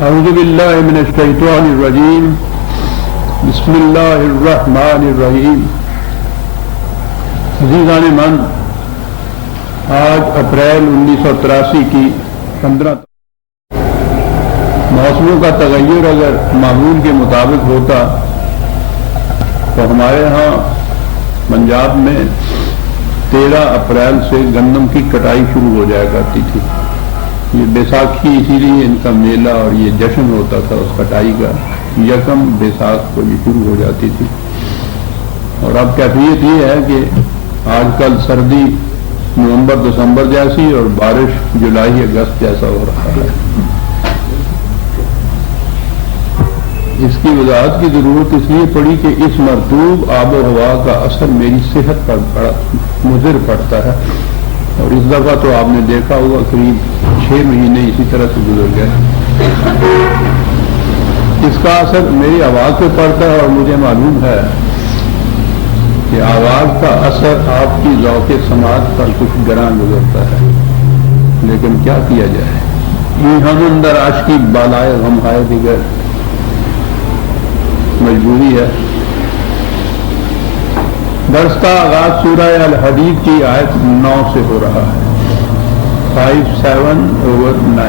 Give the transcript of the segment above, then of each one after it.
اعوذ باللہ من الشیطان الرجیم بسم اللہ الرحمن الرحیم. عزیزان من، آج اپریل 1983 کی 15 موسموں کا تغیر اگر معمول کے مطابق ہوتا تو ہمارے ہاں پنجاب میں 13 اپریل سے گندم کی کٹائی شروع ہو جایا کرتی تھی. یہ بیساکھی اسی لیے ان کا میلہ اور یہ جشن ہوتا تھا اس کٹائی کا. یکم بیساکھ کو یہ شروع ہو جاتی تھی. اور اب کیفیت یہ ہے کہ آج کل سردی نومبر دسمبر جیسی اور بارش جولائی اگست جیسا ہو رہا ہے. اس کی وضاحت کی ضرورت اس لیے پڑی کہ اس مرطوب آب و ہوا کا اثر میری صحت پر بڑا مضر پڑتا ہے. اور اس دفعہ تو آپ نے دیکھا ہوگا قریب 6 مہینے اسی طرح سے گزر گئے. اس کا اثر میری آواز پہ پڑتا ہے اور مجھے معلوم ہے کہ آواز کا اثر آپ کی ذوق سماعت پر کچھ گراں گزرتا ہے. لیکن کیا کیا جائے، یہ ہم اندر عاشقی بالائے غم ہائے دیگر مجبوری ہے. درس کا آغاز سورہ الحدید کی آیت 9 سے ہو رہا ہے. 5:7/9.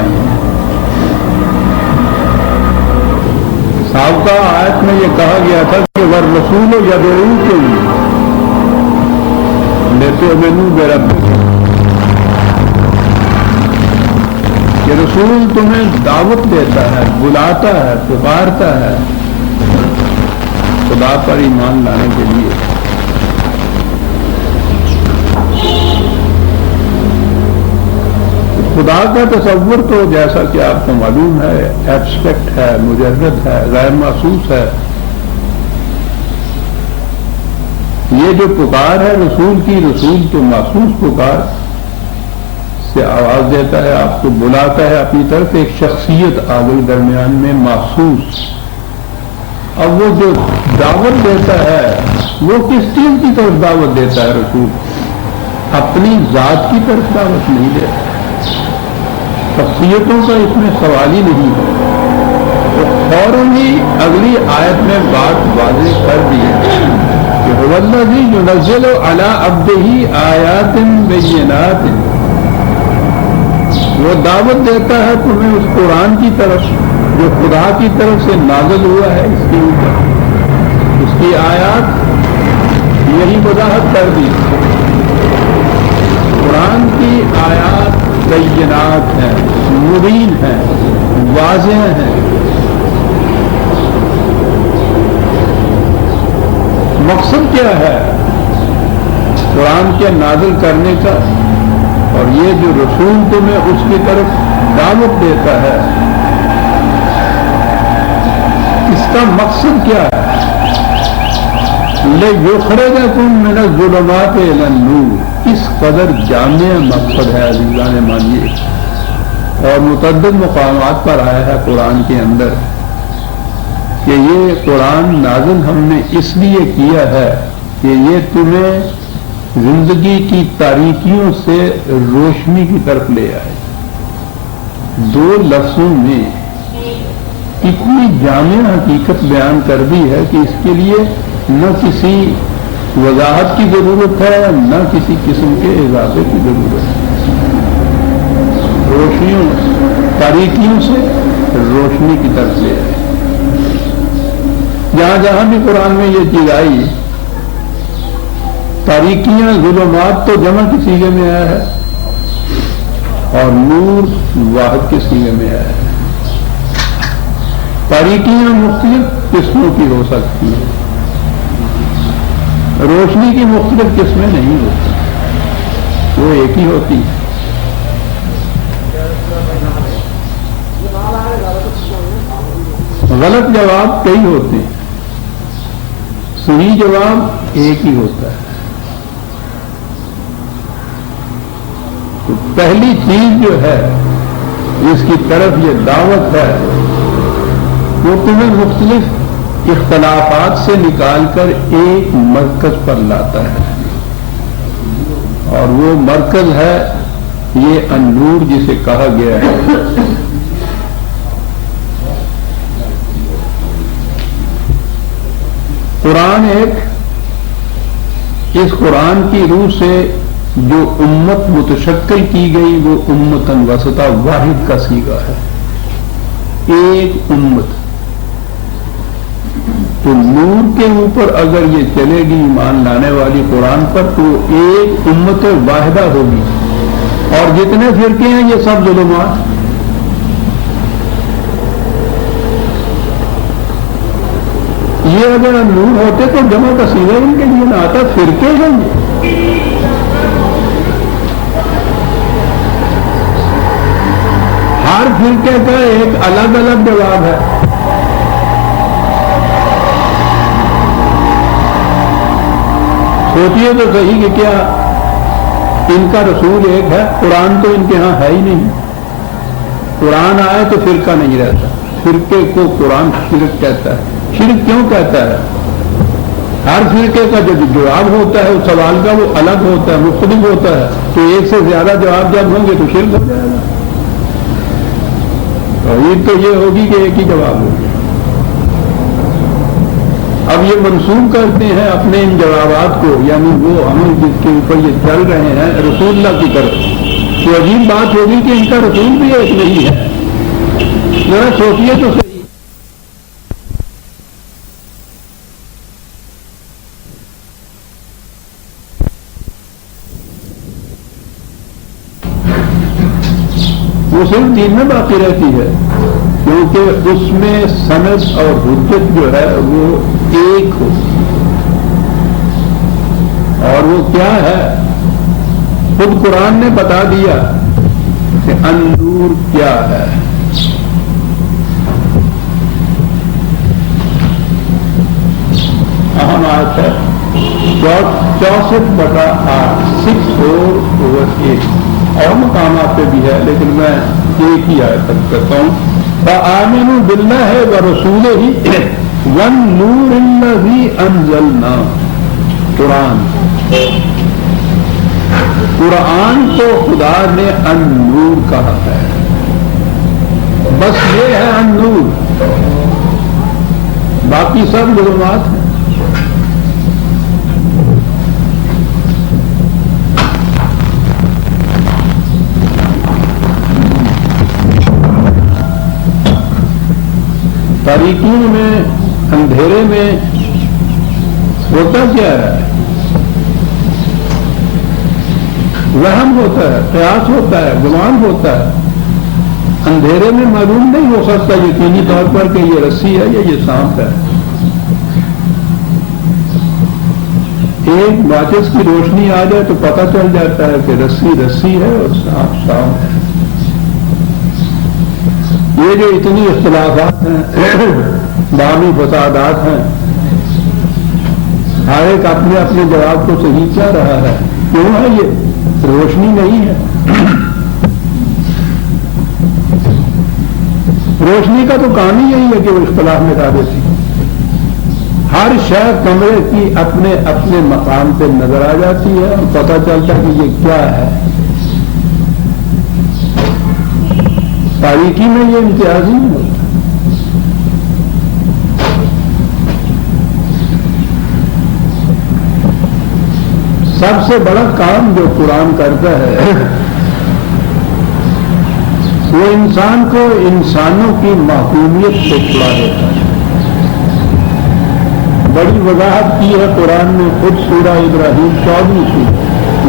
سابقہ آیت میں یہ کہا گیا تھا کہ وَالرَّسُولُ يَدْعُوكُمْ لِتُؤْمِنُوا بِرَبِّكُمْ، کہ رسول تمہیں دعوت دیتا ہے، بلاتا ہے، پکارتا ہے خدا پر ایمان لانے کے لیے. خدا کا تصور تو جیسا کہ آپ کو معلوم ہے ایبسٹریکٹ ہے، مجرد ہے، غیر محسوس ہے. یہ جو پکار ہے رسول کی، رسول تو محسوس پکار سے آواز دیتا ہے، آپ کو بلاتا ہے اپنی طرف. ایک شخصیت آ گئی درمیان میں محسوس. اب وہ جو دعوت دیتا ہے وہ کس چیز کی طرف دعوت دیتا ہے؟ رسول اپنی ذات کی طرف دعوت نہیں دیتا. شخصیتوں کا اس میں سوال ہی نہیں ہے. تو فوراً ہی اگلی آیت میں بات واضح کر دی ہے کہ هو الذی ينزل علی عبدہ آیات بینات. وہ دعوت دیتا ہے تمہیں اس قرآن کی طرف جو خدا کی طرف سے نازل ہوا ہے اس کے اوپر. اس کی آیات یہی وضاحت کر دی. قرآن کی آیات بینات ہیں، مبین ہیں، واضح ہیں. مقصد کیا ہے قرآن کے نازل کرنے کا؟ اور یہ جو رسول تمہیں اس کی طرف دعوت دیتا ہے اس کا مقصد کیا ہے؟ لِيُخْرِجَكُم مِّنَ الظُّلُمَاتِ إِلَى النُّورِ. اس قدر جامع مقصد ہے عزیزان مانیے، اور متعدد مقامات پر آیا ہے قرآن کے اندر کہ یہ قرآن نازل ہم نے اس لیے کیا ہے کہ یہ تمہیں زندگی کی تاریکیوں سے روشنی کی طرف لے آئے. 2 لفظوں میں اتنی جامع حقیقت بیان کر دی ہے کہ اس کے لیے نہ کسی وضاحت کی ضرورت ہے، نہ کسی قسم کے اضافے کی ضرورت ہے. روشنیوں تاریکیوں سے روشنی کی طرف لے آئے. جہاں جہاں بھی قرآن میں یہ چیز آئی، تاریکیاں ظلمات تو جمع کے سیغے میں آیا ہے اور نور واحد کے سیغے میں آیا ہے. تاریکیاں مختلف قسموں کی ہو سکتی ہیں، روشنی کی مختلف قسمیں نہیں ہوتی، وہ ایک ہی ہوتی ہے. غلط جواب کئی ہوتے ہیں، صحیح جواب ایک ہی ہوتا ہے. تو پہلی چیز جو ہے جس کی طرف یہ دعوت ہے وہ تمہیں مختلف اختلافات سے نکال کر ایک مرکز پر لاتا ہے، اور وہ مرکز ہے یہ النور جسے کہا گیا ہے. قرآن اس قرآن کی روح سے جو امت متشکل کی گئی وہ امتن وسطا واحد کا صیغہ ہے، ایک امت۔ تو نور کے اوپر اگر یہ چلے گی ایمان لانے والی قرآن پر تو ایک امت واحدہ ہوگی، اور جتنے فرقے ہیں یہ سب ظلمات۔ یہ اگر نور ہوتے تو جمع کا صیغہ ان کے لیے نہ آتا، فرقے ہیں یہ۔ ہر فرقے کا ایک الگ الگ جواب ہے۔ سوچیے تو صحیح کہ کیا ان کا رسول ایک ہے؟ قرآن تو ان کے ہاں ہے ہی نہیں۔ قرآن آئے تو فرقہ نہیں رہتا، فرقے کو قرآن شرک کہتا ہے۔ شرک کیوں کہتا ہے؟ ہر فرقے کا جو جواب ہوتا ہے اس سوال کا وہ الگ ہوتا ہے، مختلف ہوتا ہے، تو ایک سے زیادہ جواب جب ہوں گے تو شرک ہو جائے گا۔ توحید تو یہ ہوگی کہ ایک ہی جواب ہوگا۔ اب یہ منسوخ کرتے ہیں اپنے ان جوابات کو، یعنی وہ ہمیں جس کے اوپر یہ چل رہے ہیں رسول اللہ کی طرف، تو عجیب بات ہوگی کہ ان کا رسول بھی ایک نہیں ہے۔ ذرا سوچیے تو صحیح۔ وہ صرف دین میں باقی رہتی ہے کیونکہ اس میں سند اور حجت جو ہے وہ ایک ہو، اور وہ کیا ہے؟ خود قرآن نے بتا دیا کہ النور کیا ہے۔ اہم آیت ہے 64/8 6/4 اور مقامات پہ بھی ہے، لیکن میں ایک ہی آیت تک کرتا ہوں۔ فآمنوا باللہ ورسولہ والنور الذی انزلنا۔ قرآن کو خدا نے النور کہا ہے، بس یہ ہے النور، باقی سب ظلمات ہیں۔ تاریکیوں میں، اندھیرے میں ہوتا کیا ہے؟ وہم ہوتا ہے، قیاس ہوتا ہے، گمان ہوتا ہے۔ اندھیرے میں معلوم نہیں ہو سکتا یقینی طور پر کہ یہ رسی ہے یا یہ سانپ ہے۔ ایک ماچس کی روشنی آ جائے تو پتہ چل جاتا ہے کہ رسی رسی ہے اور سانپ سانپ ہے۔ یہ جو اتنی اختلافات ہیں، باہمی فسادات ہیں، ہر ایک اپنے اپنے جواب کو صحیح کہہ رہا ہے۔ کیوں ہے؟ یہ روشنی نہیں ہے۔ روشنی کا تو کام ہی یہی ہے کہ وہ اختلاف مٹا دیتی۔ ہر شے کمرے کی اپنے اپنے مقام پہ نظر آ جاتی ہے اور پتہ چلتا ہے کہ یہ کیا ہے۔ تاریکی میں یہ امتیاز نہیں ہوتا۔ سب سے بڑا کام جو قرآن کرتا ہے وہ انسان کو انسانوں کی محکومیت سے چھڑا دیتا ہے۔ بڑی وضاحت کی ہے قرآن نے خود سورہ ابراہیم 14 سورہ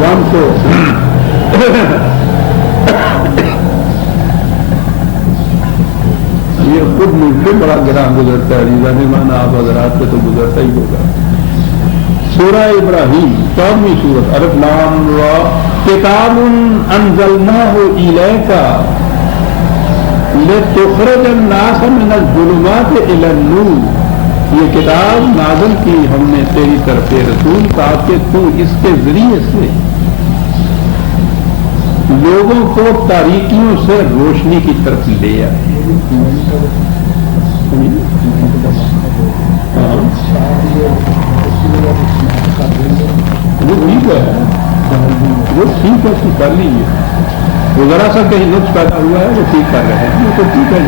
1 کو۔ یہ خود مجھ سے بڑا گراں گزرتا ہے، ریزان مانا آپ حضرات سے تو گزرتا ہی ہوگا۔ سورہ ابراہیم 14 سورت الف لام را کتاب انزلناہ الیک لتخرج الناس من الظلمات الی النور۔ یہ کتاب نازل کی ہم نے تیری طرف رسول تاکہ تو اس کے ذریعے سے لوگوں کو تاریکیوں سے روشنی کی طرف لے آئے۔ وہ ٹھیک ہے، وہ ٹھیک ہے کہ کر لیجیے، وہ ذرا سا کہیں نقص پیدا ہوا ہے وہ ٹھیک کر رہے ہیں، وہ تو ٹھیک ہے۔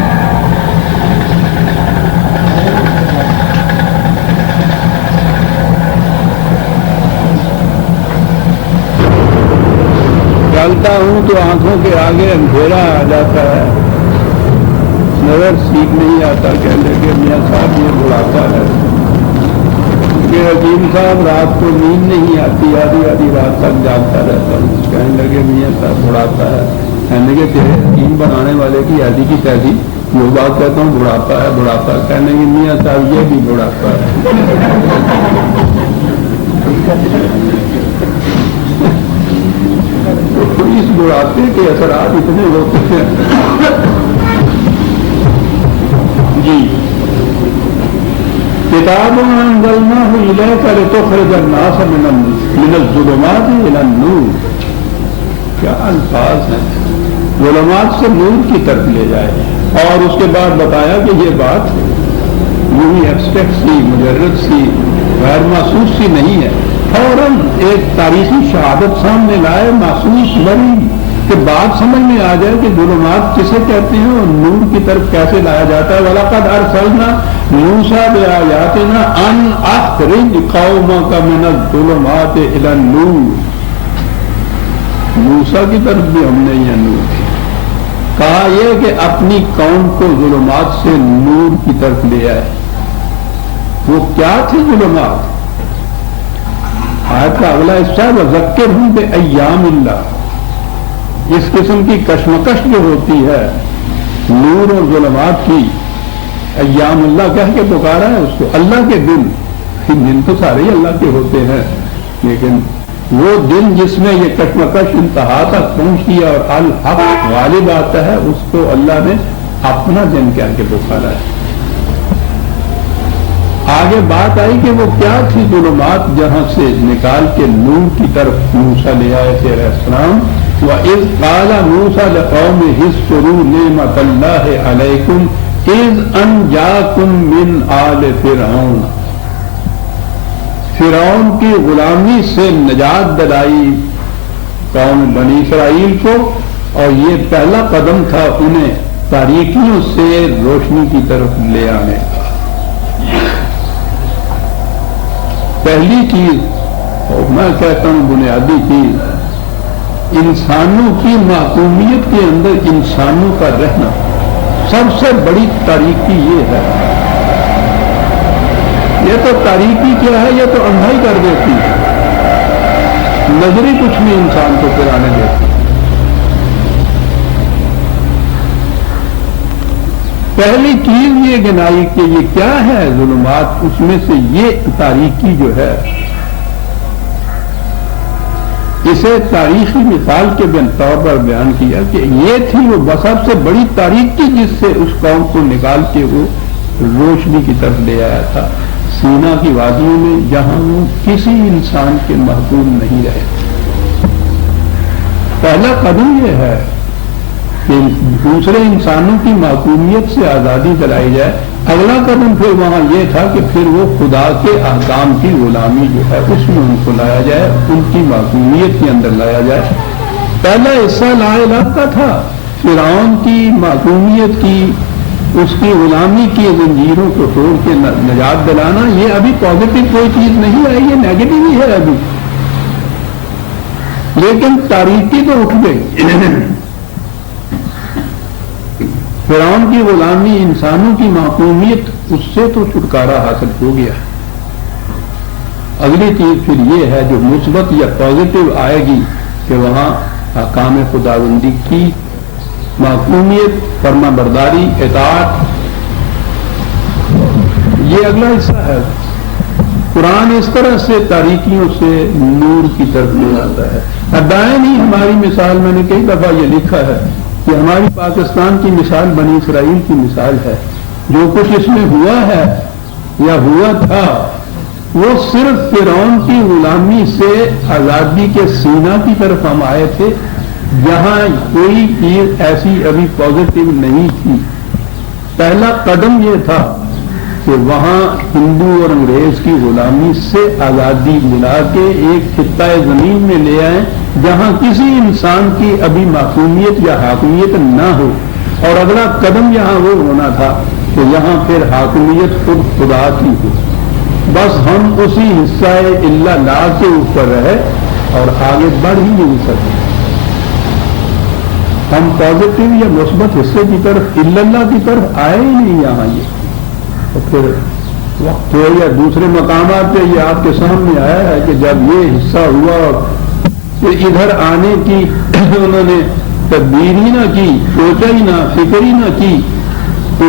چلتا ہوں تو آنکھوں کے آگے اندھیرا آ جاتا ہے، نظر ٹھیک نہیں آتا، کہنے لگے میاں صاحب یہ بڑھاپا ہے کہ حکیم صاحب رات کو نیند نہیں آتی، آدھی آدھی رات تک جاگتا رہتا ہوں، کہنے لگے میاں صاحب بڑھاپا ہے، کہنے لگے تیرے یقین بنانے والے کی ایسی کی تیسی جو بات کہتا ہوں بڑھاپا ہے بڑھاپا ہے، کہنے لگے میاں صاحب یہ بھی بڑھاپا ہے۔ تو اس بڑھاپے کے اثرات اتنے ہوتے ہیں جی۔ کتاب انزلناہ الیک لتخرج الناس من الظلمات الی النور، کیا الفاظ ہیں، ظلمات سے نور کی طرف لے جائے۔ اور اس کے بعد بتایا کہ یہ بات یوں ایبسٹریکٹ سی، مجرد سی، غیر محسوس سی نہیں ہے، فوراً ایک تاریخی شہادت سامنے لائے، محسوس بری کہ بات سمجھ میں آ جائے کہ ظلمات کسے کہتے ہیں اور نور کی طرف کیسے لایا جاتا ہے۔ وَلَقَدْ أَرْسَلْنَا مُوسَىٰ بِآيَاتِنَا أَنْ أَخْرِجْ قَوْمَكَ مِنَ الظُّلُمَاتِ إِلَى النُّورِ، موسیٰ کی طرف بھی ہم نے یہ نور کہا، یہ کہ اپنی قوم کو ظلمات سے نور کی طرف لے آئے۔ وہ کیا تھی ظلمات؟ آیت کا اگلا حصہ ہے وَذَكِّرْهُمْ بِأَيَّامِ اللَّهِ، اس قسم کی کشمکش جو ہوتی ہے نور اور ظلمات کی، ایام اللہ کہہ کے پکارا ہے اس کو، اللہ کے دن تو سارے ہی اللہ کے ہوتے ہیں، لیکن وہ دن جس میں یہ کشمکش انتہا تک پہنچتی ہے اور الحق غالب آتا ہے، اس کو اللہ نے اپنا دن کہہ کے پکارا ہے۔ آگے بات آئی کہ وہ کیا تھی ظلمات جہاں سے نکال کے نور کی طرف موسیٰ لے آئے تھے علیہ السلام۔ وَإِذْ قَالَ مُوسَىٰ لِقَوْمِهِ اذْكُرُوا نِعْمَةَ اللَّهِ عَلَيْكُمْ إِذْ أَنْجَاكُمْ مِنْ آلِ فِرْعَوْنَ، فرعون کی غلامی سے نجات دلائی قوم بنی اسرائیل کو، اور یہ پہلا قدم تھا انہیں تاریکیوں سے روشنی کی طرف لے آنے کا۔ پہلی چیز اور میں کہتا ہوں بنیادی چیز، انسانوں کی معصومیت کے اندر انسانوں کا رہنا، سب سے بڑی تاریکی یہ ہے۔ یہ تو تاریکی کیا ہے، یہ تو اندھائی کر دیتی ہے، نظری کچھ نہیں انسان کو پھر آنے دیتی۔ پہلی چیز یہ گنائی کہ یہ کیا ہے ظلمات، اس میں سے یہ تاریکی جو ہے، اسے تاریخی مثال کے طور پر بیان کیا کہ یہ تھی وہ سب سے بڑی تاریکی جس سے اس قوم کو نکال کے وہ روشنی کی طرف لے آیا تھا، سینا کی وادیوں میں جہاں وہ کسی انسان کے محکوم نہیں رہے۔ پہلا قدم یہ ہے کہ دوسرے انسانوں کی معصومیت سے آزادی دلائی جائے۔ اگلا قدم پھر وہاں یہ تھا کہ پھر وہ خدا کے احکام کی غلامی جو ہے اس میں ان کو لایا جائے، ان کی معصومیت کے اندر لایا جائے۔ پہلا حصہ لا الہ کا تھا، فرعون کی معصومیت کی، اس کی غلامی کی زنجیروں کو توڑ کے نجات دلانا۔ یہ ابھی پازیٹو کوئی چیز نہیں ہے، یہ نیگیٹو ہی ہے ابھی، لیکن تاریکی تو اٹھ گئی۔ فرعون کی غلامی، انسانوں کی معصومیت، اس سے تو چھٹکارا حاصل ہو گیا۔ اگلی چیز پھر یہ ہے جو مثبت یا پازیٹو آئے گی کہ وہاں احکام خداوندی کی معصومیت، فرما برداری، اطاعت، یہ اگلا حصہ ہے۔ قرآن اس طرح سے تاریکیوں سے نور کی طرف لے آتا ہے۔ دائیں ہی ہماری مثال، میں نے کئی دفعہ یہ لکھا ہے کہ ہماری پاکستان کی مثال بنی اسرائیل کی مثال ہے۔ جو کچھ اس میں ہوا ہے یا ہوا تھا وہ صرف فرعون کی غلامی سے آزادی کے سینا کی طرف ہم آئے تھے، جہاں کوئی چیز ایسی ابھی پازیٹو نہیں تھی۔ پہلا قدم یہ تھا کہ وہاں ہندو اور انگریز کی غلامی سے آزادی ملا کے ایک خطہ زمین میں لے آئیں جہاں کسی انسان کی ابھی معصومیت یا حاکمیت نہ ہو، اور اگلا قدم یہاں وہ ہونا تھا کہ یہاں پھر حاکمیت خود خدا کی ہو۔ بس ہم اسی حصہ اللہ لا کے اوپر رہے اور آگے بڑھ ہی نہیں سکے۔ ہم پازیٹو یا مثبت حصے کی طرف اللہ کی طرف آئے ہی نہیں یہاں یہ. تو پھر وقت ہو یا دوسرے مقامات پہ یہ آپ کے سامنے آیا ہے کہ جب یہ حصہ ہوا اور پھر ادھر آنے کی انہوں نے تدبیر ہی نہ کی، سوچا ہی نہ، فکر ہی نہ کی، تو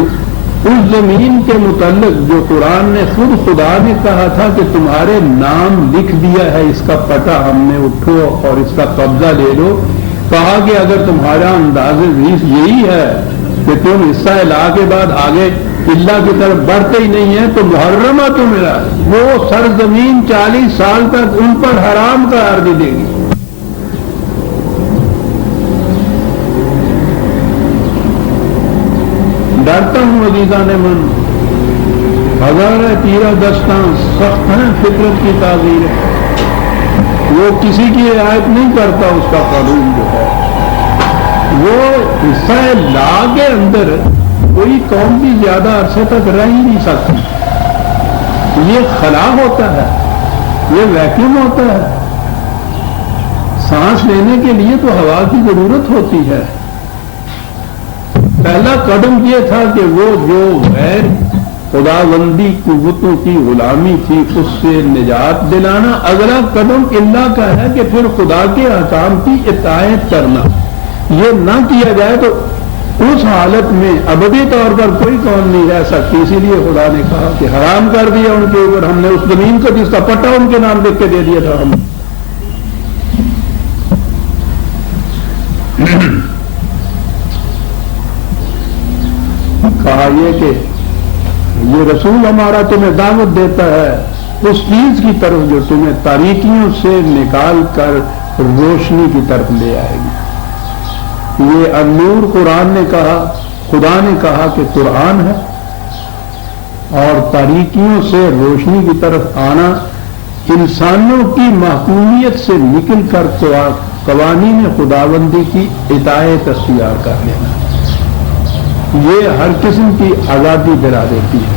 اس زمین کے متعلق جو قرآن نے خود خدا نے کہا تھا کہ تمہارے نام لکھ دیا ہے، اس کا پتہ ہم نے، اٹھو اور اس کا قبضہ لے لو. کہا کہ اگر تمہارا انداز ریس یہی ہے کہ تم حصہ لا کے بعد آگے اللہ کی طرف بڑھتے ہی نہیں ہے تو محرمہ تو میرا وہ سرزمین 40 سال تک ان پر حرام قرار دے دے گی. ڈرتا ہوں عزیزان من، ہزار تیرہ دستاں سخت ہیں، فطرت کی تعبیر ہے، وہ کسی کی رعایت نہیں کرتا. اس کا قانون جو ہے وہ حصہ لا کے اندر کوئی قوم بھی زیادہ عرصے تک رہ ہی نہیں سکتی. یہ خلا ہوتا ہے، یہ ویکیوم ہوتا ہے. سانس لینے کے لیے تو ہوا کی ضرورت ہوتی ہے. پہلا قدم یہ تھا کہ وہ جو غیر خداوندی قوتوں کی غلامی تھی اس سے نجات دلانا. اگلا قدم اللہ کا ہے کہ پھر خدا کے احکام کی اطاعت کرنا. یہ نہ کیا جائے تو اس حالت میں ابدی طور پر کوئی قوم نہیں رہ سکتی. اسی لیے خدا نے کہا کہ حرام کر دیا ان کے اوپر. ہم نے اس زمین کو جس کا پٹا ان کے نام لکھ کے دے دیا تھا. ہم کہا یہ کہ یہ رسول ہمارا تمہیں دعوت دیتا ہے اس چیز کی طرف جو تمہیں تاریکیوں سے نکال کر روشنی کی طرف لے آئے گی. یہ النور قرآن نے کہا، خدا نے کہا کہ قرآن ہے، اور تاریکیوں سے روشنی کی طرف آنا انسانوں کی محکومیت سے نکل کر قوانین خداوندی کی اطاعت اختیار کر لینا. یہ ہر قسم کی آزادی دلا دیتی ہے.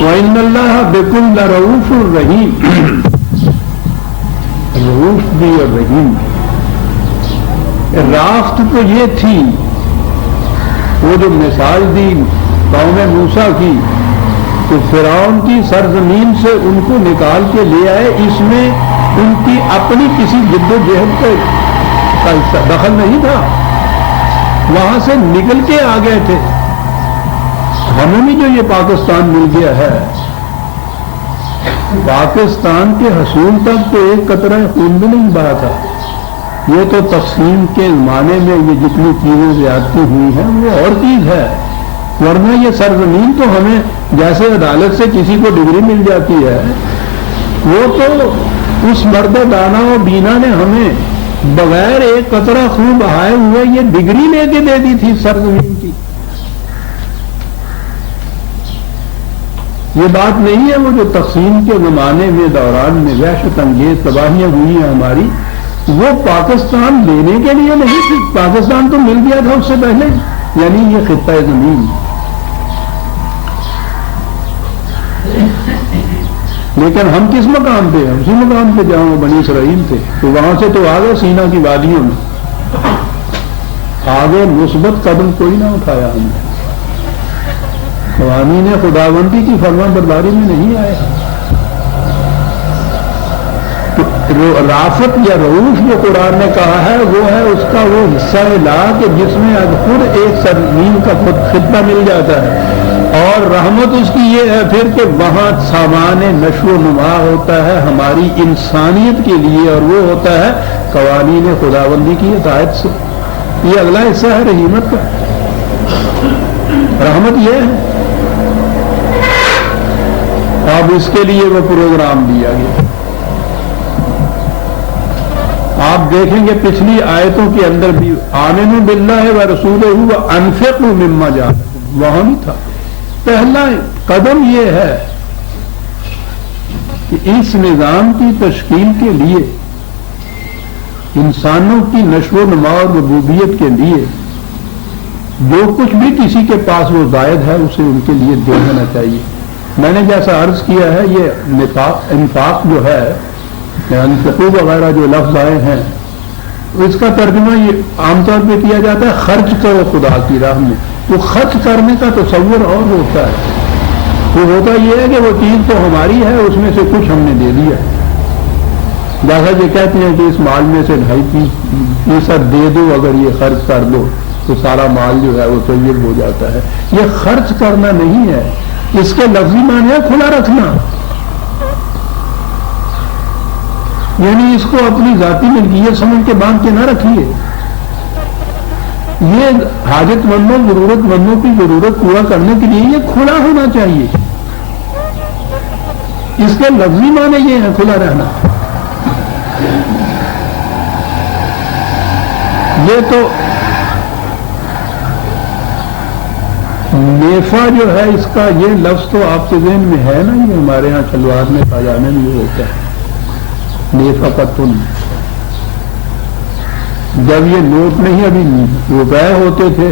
وَإِنَّ اللَّهَ بِكُمْ لَرَءُوفٌ رَحِيمٌ. رؤوف بھی اور رحیم. رافت تو یہ تھی، وہ جو مثال دی قوم موسیٰ کی کہ فرعون کی سرزمین سے ان کو نکال کے لے آئے، اس میں ان کی اپنی کسی جد و جہد کا دخل نہیں تھا. وہاں سے نکل کے آ گئے تھے. ہمیں بھی جو یہ پاکستان مل گیا ہے، پاکستان کے حصول تک تو ایک قطرہ خون بھی نہیں بہا تھا. یہ تو تقسیم کے معنی میں یہ جتنی چیزیں زیادتی ہوئی ہیں وہ اور چیز ہے. ورنہ یہ سرزمین تو ہمیں جیسے عدالت سے کسی کو ڈگری مل جاتی ہے، وہ تو اس مرد دانا و بینا نے ہمیں بغیر ایک قطرہ خون بہائے ہوئے یہ ڈگری لے کے دے دی تھی سرزمین کی. یہ بات نہیں ہے وہ جو تقسیم کے زمانے میں دوران میں وحشت انگیز تباہیاں ہوئی ہیں ہماری، وہ پاکستان لینے کے لیے نہیں تھی. پاکستان تو مل گیا تھا اس سے پہلے، یعنی یہ خطہ زمین. لیکن ہم کس مقام پہ ہیں؟ اسی مقام پہ جہاں وہ بنی اسرائیل تھے. تو وہاں سے تو آگے سینا کی وادیوں میں آگے مثبت قدم کوئی نہ اٹھایا ہم نے. قوانین خداوندی کی فرما برداری میں نہیں آئے. رافت یا رؤوف جو قرآن نے کہا ہے وہ ہے اس کا وہ حصہ لا کہ جس میں اب خود ایک سرزمین کا خود خطہ مل جاتا ہے. اور رحمت اس کی یہ ہے پھر کہ وہاں سامان نشو و نما ہوتا ہے ہماری انسانیت کے لیے، اور وہ ہوتا ہے قوانین خداوندی کی اطاعت سے. یہ اگلا حصہ ہے رحمت کا. رحمت یہ ہے. اب اس کے لیے وہ پروگرام دیا گیا. آپ دیکھیں گے پچھلی آیتوں کے اندر بھی آمنوا باللہ ورسولہ وانفقوا مما جعلکم، وہاں بھی تھا. پہلا قدم یہ ہے کہ اس نظام کی تشکیل کے لیے، انسانوں کی نشو و نما اور ربوبیت کے لیے جو کچھ بھی کسی کے پاس وہ زائد ہے اسے ان کے لیے دے دینا چاہیے. میں نے جیسا عرض کیا ہے یہ انفاق جو ہے، انفقوا وغیرہ جو لفظ آئے ہیں اس کا ترجمہ یہ عام طور پہ کیا جاتا ہے خرچ کرو خدا کی راہ میں. وہ خرچ کرنے کا تصور اور ہوتا ہے. وہ ہوتا یہ ہے کہ وہ چیز تو ہماری ہے، اس میں سے کچھ ہم نے دے دیا. جیسا یہ کہتے ہیں کہ اس مال میں سے 2.5% دے دو، اگر یہ خرچ کر دو تو سارا مال جو ہے وہ طیب ہو جاتا ہے. یہ خرچ کرنا نہیں ہے، اس کے لفظی معنی ہے کھلا رکھنا. یعنی اس کو اپنی ذاتی ملکیت سمجھ کے باندھ کے نہ رکھیے. یہ حاجت مندوں ضرورت مندوں کی ضرورت پورا کرنے کے لیے یہ کھلا ہونا چاہیے. اس کے لفظی معنی یہ ہے کھلا رہنا. یہ تو نیفا جو ہے اس کا یہ لفظ تو آپ کے ذہن میں ہے نا، یہ ہمارے ہاں شلوار میں پاجامے میں یہ ہوتا ہے نیفا کا تن. جب یہ نوٹ نہیں ابھی روپے ہوتے تھے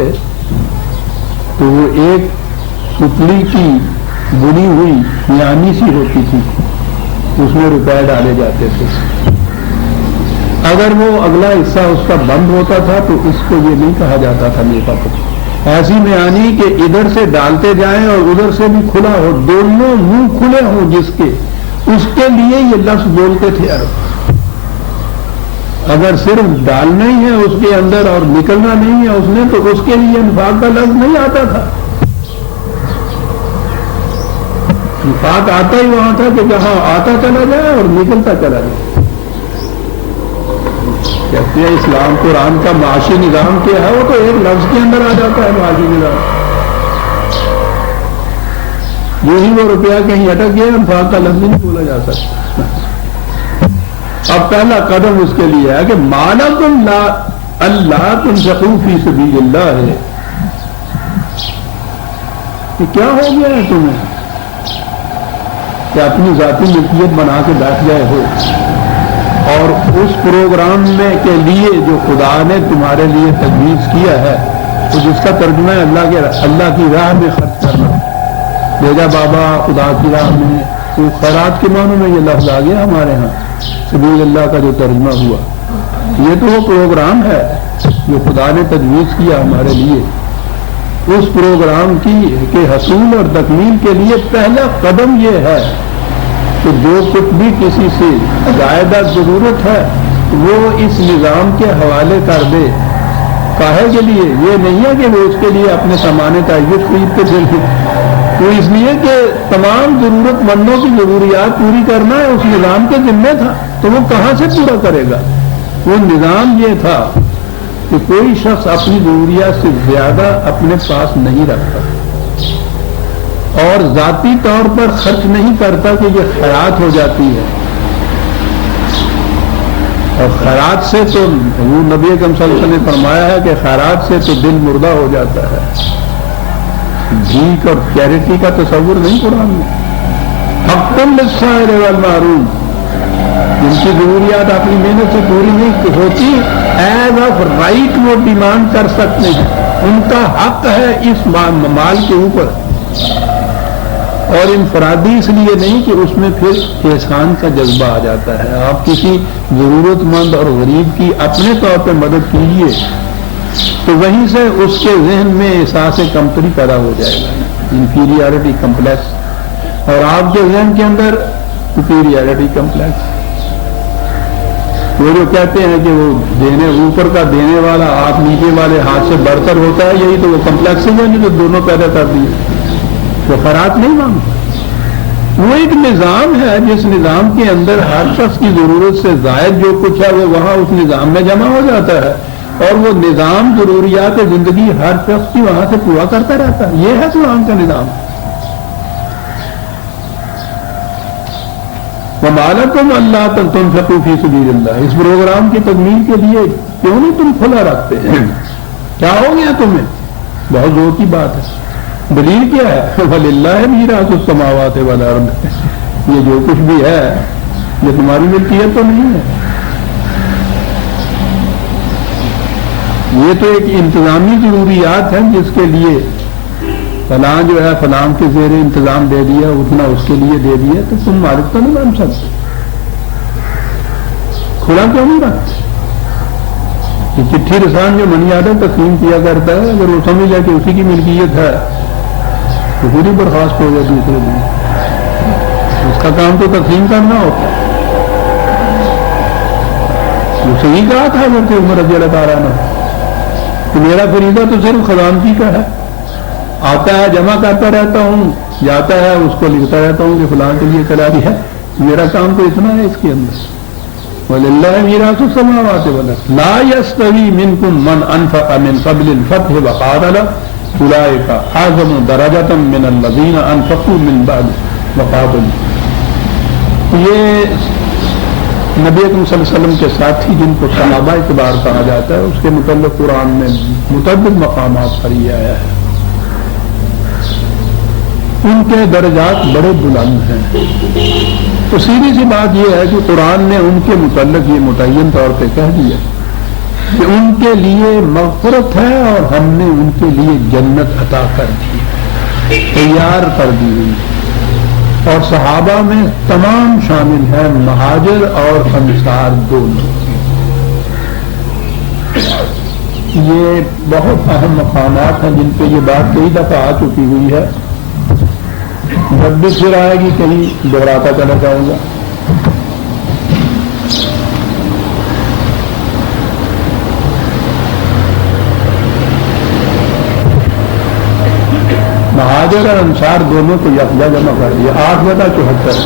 تو وہ ایک سپلی کی بنی ہوئی میانی سی ہوتی تھی، اس میں روپے ڈالے جاتے تھے. اگر وہ اگلا حصہ اس کا بند ہوتا تھا تو اس کو یہ نہیں کہا جاتا تھا نیفا کو. ایسی میانی کہ ادھر سے ڈالتے جائیں اور ادھر سے بھی کھلا ہو، دونوں منہ کھلے ہوں جس کے، اس کے لیے یہ لفظ بولتے تھے عرب. اگر صرف ڈالنا ہی ہے اس کے اندر اور نکلنا نہیں ہے اس نے، تو اس کے لیے انفاق کا لفظ نہیں آتا تھا. انفاق آتا ہی وہاں تھا کہ جہاں آتا چلا جائے اور نکلتا چلا جائے. کہتے ہیں اسلام قرآن کا معاشی نظام کیا ہے، وہ تو ایک لفظ کے اندر آ جاتا ہے معاشی نظام. یہی وہ روپیہ کہیں اٹک گیا، انفاق کا لفظ نہیں بولا جا سکتا. اب پہلا قدم اس کے لیے ہے کہ مالکم لا اللہ تنفقوا فی سبیل اللہ ہے. کہ کیا ہو گیا ہے تمہیں کہ اپنی ذاتی ملکیت بنا کے بیٹھ گئے ہو، اور اس پروگرام میں کے لیے جو خدا نے تمہارے لیے تجویز کیا ہے، تو جس کا ترجمہ ہے اللہ کی راہ میں خرچ کرنا. بیجا بابا خدا کی راہ میں، تو خیرات کے معنوں میں یہ لفظ آ گیا ہمارے ہاں سبیل اللہ کا جو ترجمہ ہوا. یہ تو وہ پروگرام ہے جو خدا نے تجویز کیا ہمارے لیے. اس پروگرام کی کے حصول اور تکمیل کے لیے پہلا قدم یہ ہے کہ جو کچھ بھی کسی سے زائدہ ضرورت ہے وہ اس نظام کے حوالے کر دے. کاہے کے لیے؟ یہ نہیں ہے کہ وہ اس کے لیے اپنے سامان تعیش خرید کے دے، تو اس لیے کہ تمام ضرورت مندوں کی ضروریات پوری کرنا ہے اس نظام کے ذمہ تھا. تو وہ کہاں سے پورا کرے گا؟ وہ نظام یہ تھا کہ کوئی شخص اپنی ضروریات سے زیادہ اپنے پاس نہیں رکھتا اور ذاتی طور پر خرچ نہیں کرتا کہ یہ خیرات ہو جاتی ہے. اور خیرات سے تو حضور نبی اکرم صلی اللہ علیہ وسلم نے فرمایا ہے کہ خیرات سے تو دل مردہ ہو جاتا ہے. بھیک اور چیریٹی کا تصور نہیں قرآن میں. حق للسائل والمحروم، جن کی ضروریات اپنی محنت سے پوری نہیں ہوتی، ایز آف رائٹ وہ ڈیمانڈ کر سکتے ہیں، ان کا حق ہے اس مال کے اوپر. اور انفرادی اس لیے نہیں کہ اس میں پھر احسان کا جذبہ آ جاتا ہے. آپ کسی ضرورت مند اور غریب کی اپنے طور پہ مدد کیجیے تو وہیں سے اس کے ذہن میں احساس کمتری پیدا ہو جائے گا، انفیریارٹی کمپلیکس، اور آپ کے ذہن کے اندر سپیریارٹی کمپلیکس. وہ جو کہتے ہیں کہ وہ دینے اوپر کا دینے والا آپ نیچے والے ہاتھ سے برتر ہوتا ہے، یہی تو وہ کمپلیکس ہے جو دونوں پیدا کر دیے. وہ خیرات نہیں مانگتا. وہ ایک نظام ہے جس نظام کے اندر ہر شخص کی ضرورت سے زائد جو کچھ ہے وہ وہاں اس نظام میں جمع ہو جاتا ہے، اور وہ نظام ضروریات زندگی ہر شخص کی وہاں سے پورا کرتا رہتا ہے. یہ ہے قرآن کا نظام. وَمَا لَكُمْ أَلَّا تُنْفِقُوا فِي سَبِيلِ اللَّهِ. اس پروگرام کی تکمیل کے لیے کیوں نہیں تم کھلا رکھتے ہیں؟ کیا ہو گیا تمہیں؟ بہت زور کی بات ہے. دلیل کیا ہے؟ وَلِلَّهِ مِيرَاثُ السَّمَاوَاتِ وَالْأَرْضِ. یہ جو کچھ بھی ہے یہ تمہاری ملکیت تو نہیں ہے. یہ تو ایک انتظامی ضروریات ہیں جس کے لیے فلاں جو ہے فلاں کے زیر انتظام دے دیا، اتنا اس کے لیے دے دیا، تو تم مالک تو نہیں بن سکتے. کھلا کیوں نہیں رکھتے؟ کہ چٹھی رسان جو منی آرڈر تقسیم کیا کرتا ہے، اگر وہ سمجھ جائے کہ اسی کی ملکیت ہے تو پوری برخاست ہو گیا دوسرے دن. اس کا کام تو تقسیم کرنا ہوتا ہے. وہ صحیح کہا تھا حضرت عمر رضی اللہ تعالیٰ عنہ کہ میرا فریضہ تو صرف خزانچی کا ہے، آتا ہے جمع کرتا رہتا ہوں، جاتا ہے اس کو لکھتا رہتا ہوں کہ فلاں کے لیے چلا دیا ہے. میرا کام تو اتنا ہے اس کے اندر. وَلِلَّهِ مِيرَاثُ السَّمَاوَاتِ وَالْأَرْضِ لَا يَسْتَوِي مِنكُم مَّنْ أَنفَقَ مِن قَبْلِ الْفَتْحِ وَقَاتَلَ أُولَٰئِكَ أَعْظَمُ دَرَجَةً مِّنَ الَّذِينَ أَنفَقُوا مِن بَعْدُ وَقَاتَلُوا. یہ نبی اکرم صلی اللہ علیہ وسلم کے ساتھی جن کو صحابہ اعتبار کہا جاتا ہے، اس کے متعلق قرآن میں متعدد مقامات پر یہ آیا ہے. ان کے درجات بڑے بلند ہیں. تو سیدھی سی بات یہ ہے کہ قرآن نے ان کے متعلق یہ متعین طور پہ کہہ دیا کہ ان کے لیے مغفرت ہے اور ہم نے ان کے لیے جنت عطا کر دی، تیار کر دی ہوئی. اور صحابہ میں تمام شامل ہیں، مہاجر اور انصار دونوں. یہ بہت اہم مقامات ہیں جن پہ یہ بات کئی دفعہ آ چکی ہوئی ہے. جب بھی پھر آئے گی کہیں دوہراتا چلا جاؤں گا. مہاجر اور انصار دونوں کو یکجا جمع کر دیا. 8 جگہ 74.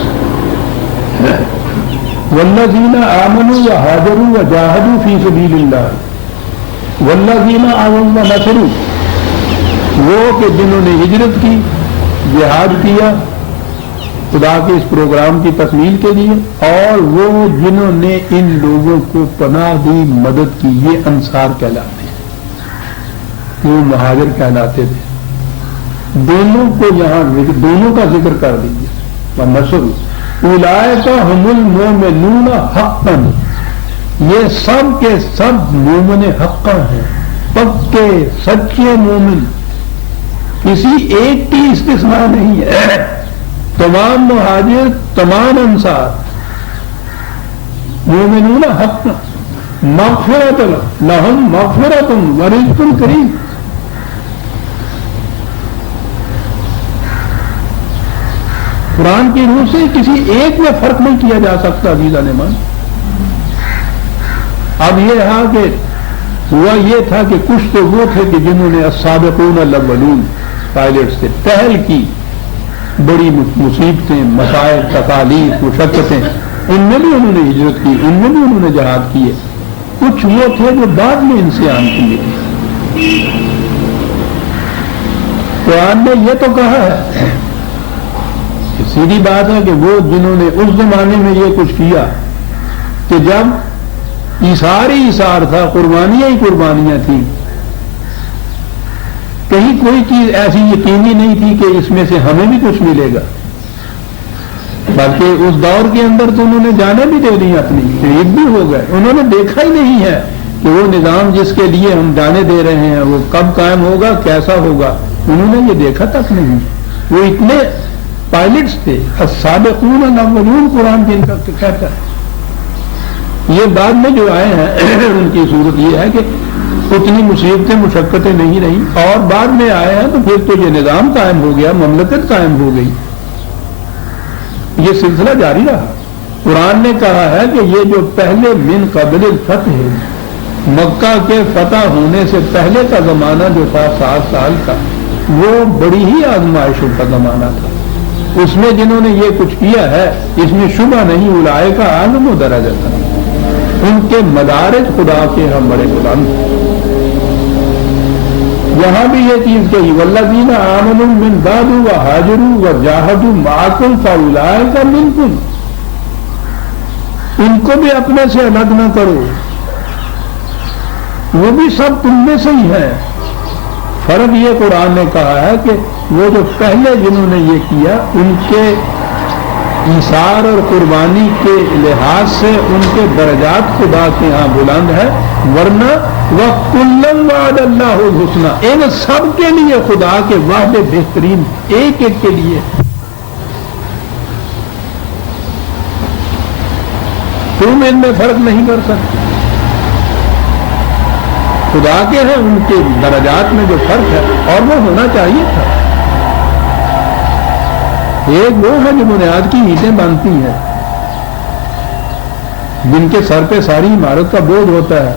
والذین آمنوا وہاجروا وجاہدوا فی سبیل اللہ والذین آووا ونصروا، وہ کہ جنہوں نے ہجرت کی، جہاد کیا خدا کے اس پروگرام کی تکمیل کے لیے، اور وہ جنہوں نے ان لوگوں کو پناہ دی، مدد کی، یہ انصار کہلاتے ہیں، وہ مہاجر کہلاتے تھے. دونوں کو یہاں دونوں کا ذکر کر دیجیے. وَنَصْرُ أُولَٰئِكَ هُمُ الْمُؤْمِنُونَ حَقًّا، یہ سب کے سب مومن حقا ہیں، پکے سچے مومن، کسی ایک کی استثناء نہیں ہے. تمام مہاجر، تمام انصار مومنون حقا مغفرۃ لہم مغفرۃ ورزق کریم. قرآن کی روح سے کسی ایک میں فرق نہیں کیا جا سکتا. عزیزان ایمان، اب یہ رہا کہ ہوا یہ تھا کہ کچھ تو وہ تھے کہ جنہوں نے السابقون الاولون پائلٹ سے پہل کی، بڑی مصیبتیں، مسائل، تکالیف، مشقتیں، ان میں بھی انہوں نے ہجرت کی، ان میں بھی انہوں نے جہاد کیے. کچھ وہ تھے جو بعد میں انسان کیے. قرآن نے یہ تو کہا ہے، سیدھی بات ہے کہ وہ جنہوں نے اس زمانے میں یہ کچھ کیا کہ جب ایثار ہی ایثار تھا، قربانیاں ہی قربانیاں تھیں، کہیں کوئی چیز ایسی یقینی نہیں تھی کہ اس میں سے ہمیں بھی کچھ ملے گا، بلکہ اس دور کے اندر تو انہوں نے جانیں بھی دے دی، اپنی شہید بھی ہو گئے. انہوں نے دیکھا ہی نہیں ہے کہ وہ نظام جس کے لیے ہم جانے دے رہے ہیں وہ کب قائم ہوگا، کیسا ہوگا. انہوں نے یہ دیکھا تک نہیں. وہ اتنے پائلٹس تھے. السابقون الاولون قرآن جن کا کہتا ہے. یہ بعد میں جو آئے ہیں ان کی صورت یہ ہے کہ اتنی مصیبتیں، مشقتیں نہیں رہی، اور بعد میں آئے ہیں تو پھر تو یہ نظام قائم ہو گیا، مملکت قائم ہو گئی. یہ سلسلہ جاری رہا. قرآن نے کہا ہے کہ یہ جو پہلے من قبل الفتح ہے، مکہ کے فتح ہونے سے پہلے کا زمانہ جو تھا 7 سال کا، وہ بڑی ہی آزمائشوں کا زمانہ تھا. اس میں جنہوں نے یہ کچھ کیا ہے اس میں شبہ نہیں، اولئک اعظم درجۃ، ان کے مدارج خدا کے ہم بڑے بلند. یہاں بھی یہ چیز کہی، والذین آمنوا من بعد وہاجروا وجاہدوا معکم فاولئک منکم، ان کو بھی اپنے سے الگ نہ کرو، وہ بھی سب تم میں سے ہی ہے. فرق یہ قرآن نے کہا ہے کہ وہ جو پہلے جنہوں نے یہ کیا ان کے ایثار اور قربانی کے لحاظ سے ان کے درجات خدا کے ہاں بلند ہے، ورنہ وَكُلًّا وَعَدَ اللَّهُ الْحُسْنَىٰ، ان سب کے لیے خدا کے وعدے بہترین، ایک ایک کے لیے. تم ان میں فرق نہیں کر سکتے. خدا کے ہیں ان کے درجات میں جو فرق ہے، اور وہ ہونا چاہیے تھا۔ ایک وہ ہے جو بنیاد کی اینٹیں باندھتی ہیں، جن کے سر پہ ساری عمارت کا بوجھ ہوتا ہے،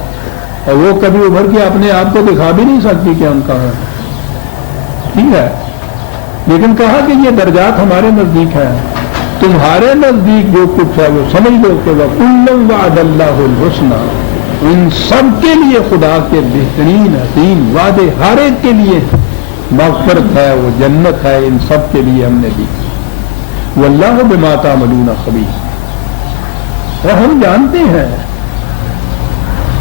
اور وہ کبھی ابھر کے اپنے آپ کو دکھا بھی نہیں سکتی کہ ہم کہاں ہیں، ٹھیک ہے، لیکن کہا کہ یہ درجات ہمارے نزدیک ہیں، تمہارے نزدیک جو کچھ ہے وہ سمجھ لو کہ وَكُلًّا وَعَدَ اللَّهُ الْحُسْنَى، ان سب کے لیے خدا کے بہترین حسین وعدے ہر ایک کے لیے مغفرت ہے، وہ جنت ہے، ان سب کے لیے ہم نے دی۔ وَاللَّهُ بِمَا تَعْمَلُونَ خَبِيرٌ، اور ہم جانتے ہیں،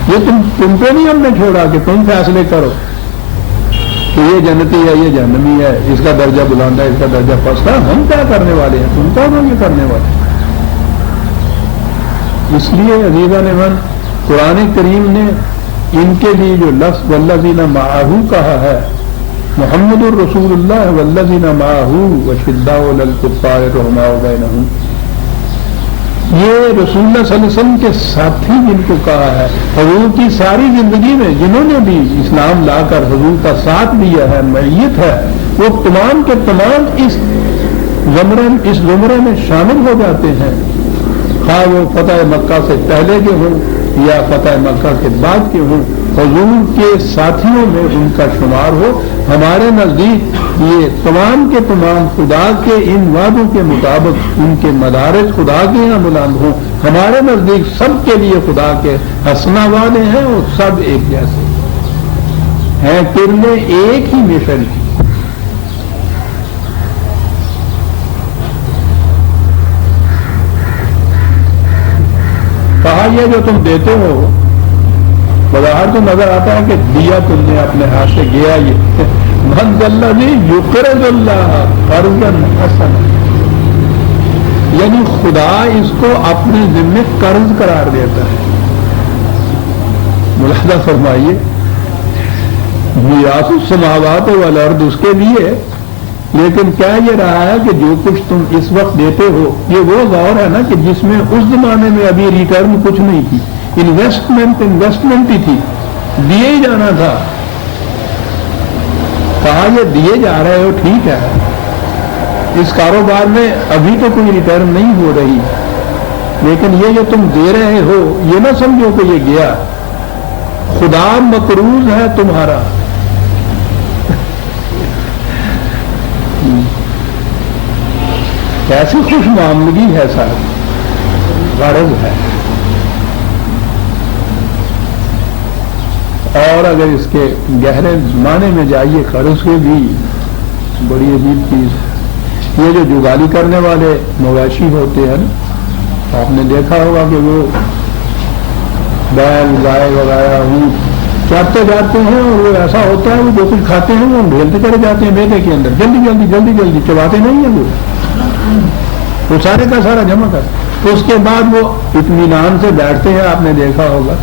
یہ تم پہ نہیں ہم نے چھوڑا کہ تم فیصلے کرو کہ یہ جنتی ہے، یہ جہنمی ہے، اس کا درجہ بلند ہے، اس کا درجہ پست ہے، ہم کیا کرنے والے ہیں، تم کون ہو یہ کرنے والے۔ اس لیے عزیزان من، قرآن کریم نے ان کے لیے جو لفظ والذین معہ کہا ہے، محمد الرسول اللہ والذین معہ وشداء علی الکفار رحماء بینہم، یہ رسول اللہ صلی اللہ علیہ وسلم کے ساتھی جن کو کہا ہے، حضور کی ساری زندگی میں جنہوں نے بھی اسلام لا کر حضور کا ساتھ دیا ہے، معیت ہے، وہ تمام کے تمام اس زمرے میں شامل ہو جاتے ہیں، خواہ وہ فتح مکہ سے پہلے کے ہوں یا فتح مکہ کے بعد کے ہوں، حضور کے ساتھیوں میں ان کا شمار ہو۔ ہمارے نزدیک یہ تمام کے تمام خدا کے ان وعدوں کے مطابق ان کے مدارج خدا کے یہاں بلند ہوں، ہمارے نزدیک سب کے لیے خدا کے حسنہ وعدے ہیں، اور سب ایک جیسے ہیں، کرنے ایک ہی مشن کی۔ کہا یہ جو تم دیتے ہو بظاہر تو نظر آتا ہے کہ دیا تم نے اپنے ہاتھ سے، گیا یہ من ذا الذی یقرض اللہ قرضا حسنا، یعنی خدا اس کو اپنے ذمہ قرض قرار دیتا ہے۔ ملاحظہ فرمائیے، میراث السماوات والارض اس کے لیے، لیکن کیا یہ رہا ہے کہ جو کچھ تم اس وقت دیتے ہو، یہ وہ غور ہے نا کہ جس میں اس زمانے میں ابھی ریٹرن کچھ نہیں تھی، انویسٹمنٹ ہی تھی، دیے ہی جانا تھا۔ کہا یہ دیے جا رہے ہو ٹھیک ہے، اس کاروبار میں ابھی تو کوئی ریٹرن نہیں ہو رہی، لیکن یہ جو تم دے رہے ہو یہ نہ سمجھو کہ یہ گیا، خدا مقروض ہے تمہارا۔ کیسی خوش معاملگی ہے سر، غرض ہے۔ اور اگر اس کے گہرے معنی میں جائیے، قرض کے بھی بڑی عجیب چیز ہے۔ یہ جو جگالی کرنے والے مویشی ہوتے ہیں، آپ نے دیکھا ہوگا کہ وہ بیل گائے وغیرہ چاٹتے جاتے ہیں، اور وہ ایسا ہوتا ہے وہ جو کچھ کھاتے ہیں وہ ڈھیلتے چلے جاتے ہیں میدے کے اندر، جلدی جلدی جلدی جلدی چباتے نہیں ہیں، وہ سارے کا سارا جمع کر، اس کے بعد وہ اطمینان سے بیٹھتے ہیں۔ آپ نے دیکھا ہوگا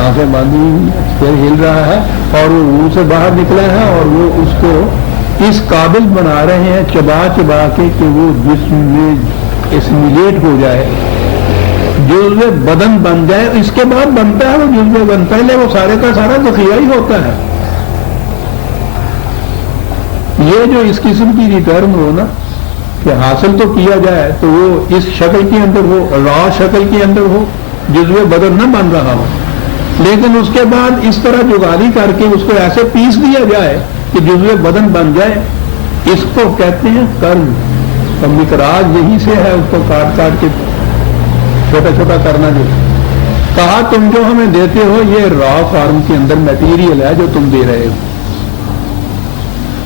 آنکھیں باندھی ہوئی، پھر ہل رہا ہے اور وہ منہ سے باہر نکلا ہے، اور وہ اس کو اس قابل بنا رہے ہیں چبا چبا کے کہ وہ جسم میں اسمیلیٹ ہو جائے، جزو بدن بن جائے۔ اس کے بعد بنتا ہے وہ جزو بدن، پہلے وہ سارے کا سارا ذخیرہ ہی ہوتا ہے۔ یہ جو اس قسم کی ریٹرن ہو نا کہ حاصل تو کیا جائے تو وہ اس شکل کے اندر ہو، را شکل کے اندر ہو، جزو بدن نہ بن رہا ہو، لیکن اس کے بعد اس طرح جگالی کر کے اس کو ایسے پیس دیا جائے کہ جزو بدن بن جائے، اس کو کہتے ہیں قرض۔ اور مقراض یہی سے ہے، اس کو کاٹ کاٹ کے چھوٹا چھوٹا کرنا۔ جو کہا تم جو ہمیں دیتے ہو یہ را فارم کے اندر میٹیریل ہے جو تم دے رہے ہو،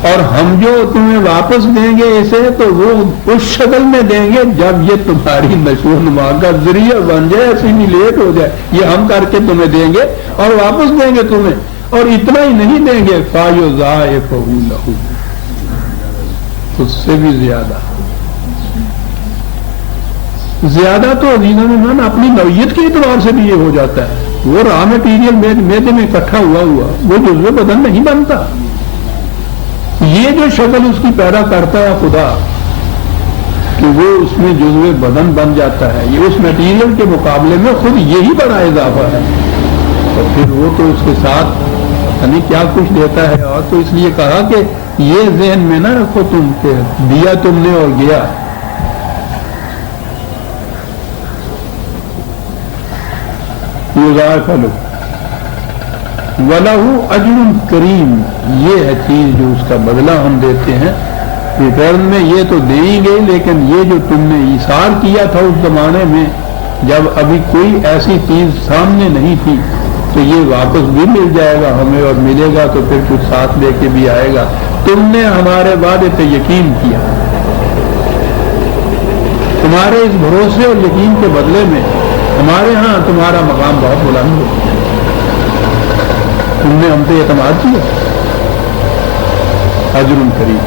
اور ہم جو تمہیں واپس دیں گے اسے تو وہ اس شکل میں دیں گے جب یہ تمہاری نشو و نما کا ذریعہ بن جائے، اسمیلیٹ ہو جائے، یہ ہم کر کے تمہیں دیں گے اور واپس دیں گے تمہیں، اور اتنا ہی نہیں دیں گے فَيُضَاعِفُهُ لَهُ، اس سے بھی زیادہ تو عزیزاً من اپنی نوعیت کے اعتبار سے بھی یہ ہو جاتا ہے، وہ را میٹیریل میدے میں اکٹھا ہوا وہ جزو بدن نہیں بنتا۔ یہ جو شکل اس کی پیدا کرتا ہے خدا کہ وہ اس میں جزو بدن بن جاتا ہے، یہ اس میٹیریل کے مقابلے میں خود یہی بڑا اضافہ ہے۔ تو پھر وہ تو اس کے ساتھ یعنی کیا کچھ دیتا ہے. اور تو اس لیے کہا کہ یہ ذہن میں نہ رکھو تم کہ دیا تم نے اور گیا. یضاعف لہ وَلَهُ أَجْرٌ کریم، یہ ہے چیز جو اس کا بدلہ ہم دیتے ہیں ریٹرن میں. یہ تو دیں ہی گے، لیکن یہ جو تم نے ایثار کیا تھا اس زمانے میں جب ابھی کوئی ایسی چیز سامنے نہیں تھی، تو یہ واپس بھی مل جائے گا ہمیں، اور ملے گا تو پھر کچھ ساتھ لے کے بھی آئے گا. تم نے ہمارے وعدے پہ یقین کیا، تمہارے اس بھروسے اور یقین کے بدلے میں ہمارے ہاں تمہارا مقام بہت بلند ہو. تم نے ہم پہ اعتماد کیا. اجر کریم.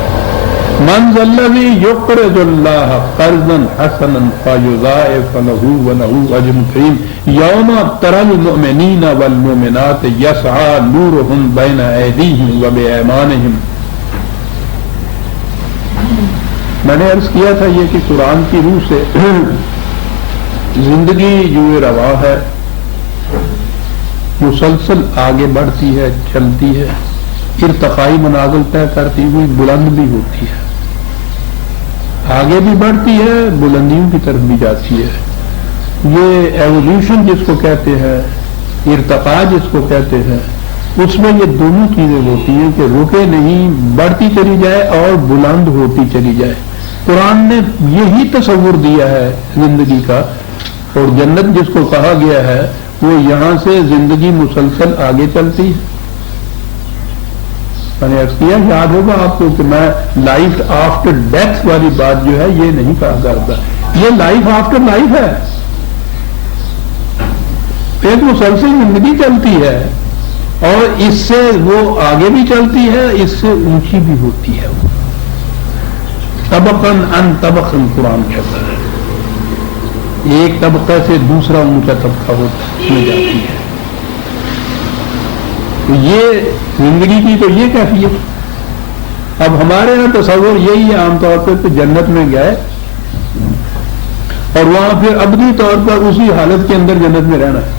من ذا الذی یقرض اللہ قرضا حسنا فیضاعف لہ ولہ اجر کریم. یوم تری المؤمنین والمؤمنات یسعی نورہم بین ایدیہم وبایمانہم. میں نے عرض کیا تھا یہ کہ قرآن کی روح سے زندگی جو روا ہے مسلسل آگے بڑھتی ہے، چلتی ہے، ارتقائی منازل طے کرتی ہوئی بلند بھی ہوتی ہے، آگے بھی بڑھتی ہے، بلندیوں کی طرف بھی جاتی ہے. یہ ایولیوشن جس کو کہتے ہیں، ارتقاء جس کو کہتے ہیں، اس میں یہ دونوں چیزیں ہوتی ہیں کہ رکے نہیں، بڑھتی چلی جائے اور بلند ہوتی چلی جائے. قرآن نے یہی تصور دیا ہے زندگی کا. اور جنت جس کو کہا گیا ہے وہ یہاں سے زندگی مسلسل آگے چلتی ہے. میں نے عرض کیا، یاد ہوگا آپ کو کہ میں لائف آفٹر ڈیتھ والی بات جو ہے یہ نہیں کہا کرتا. یہ لائف آفٹر لائف ہے، ایک مسلسل زندگی چلتی ہے اور اس سے وہ آگے بھی چلتی ہے، اس سے اونچی بھی ہوتی ہے. طبقاً ان طبقاً قرآن کہتا ہے، ایک طبقہ سے دوسرا اونچا طبقہ میں جاتی ہے. تو یہ زندگی کی تو یہ کیفیت. اب ہمارے یہاں تصور یہی ہے عام طور پہ کہ جنت میں گئے اور وہاں پھر ابدی طور پر اسی حالت کے اندر جنت میں رہنا ہے.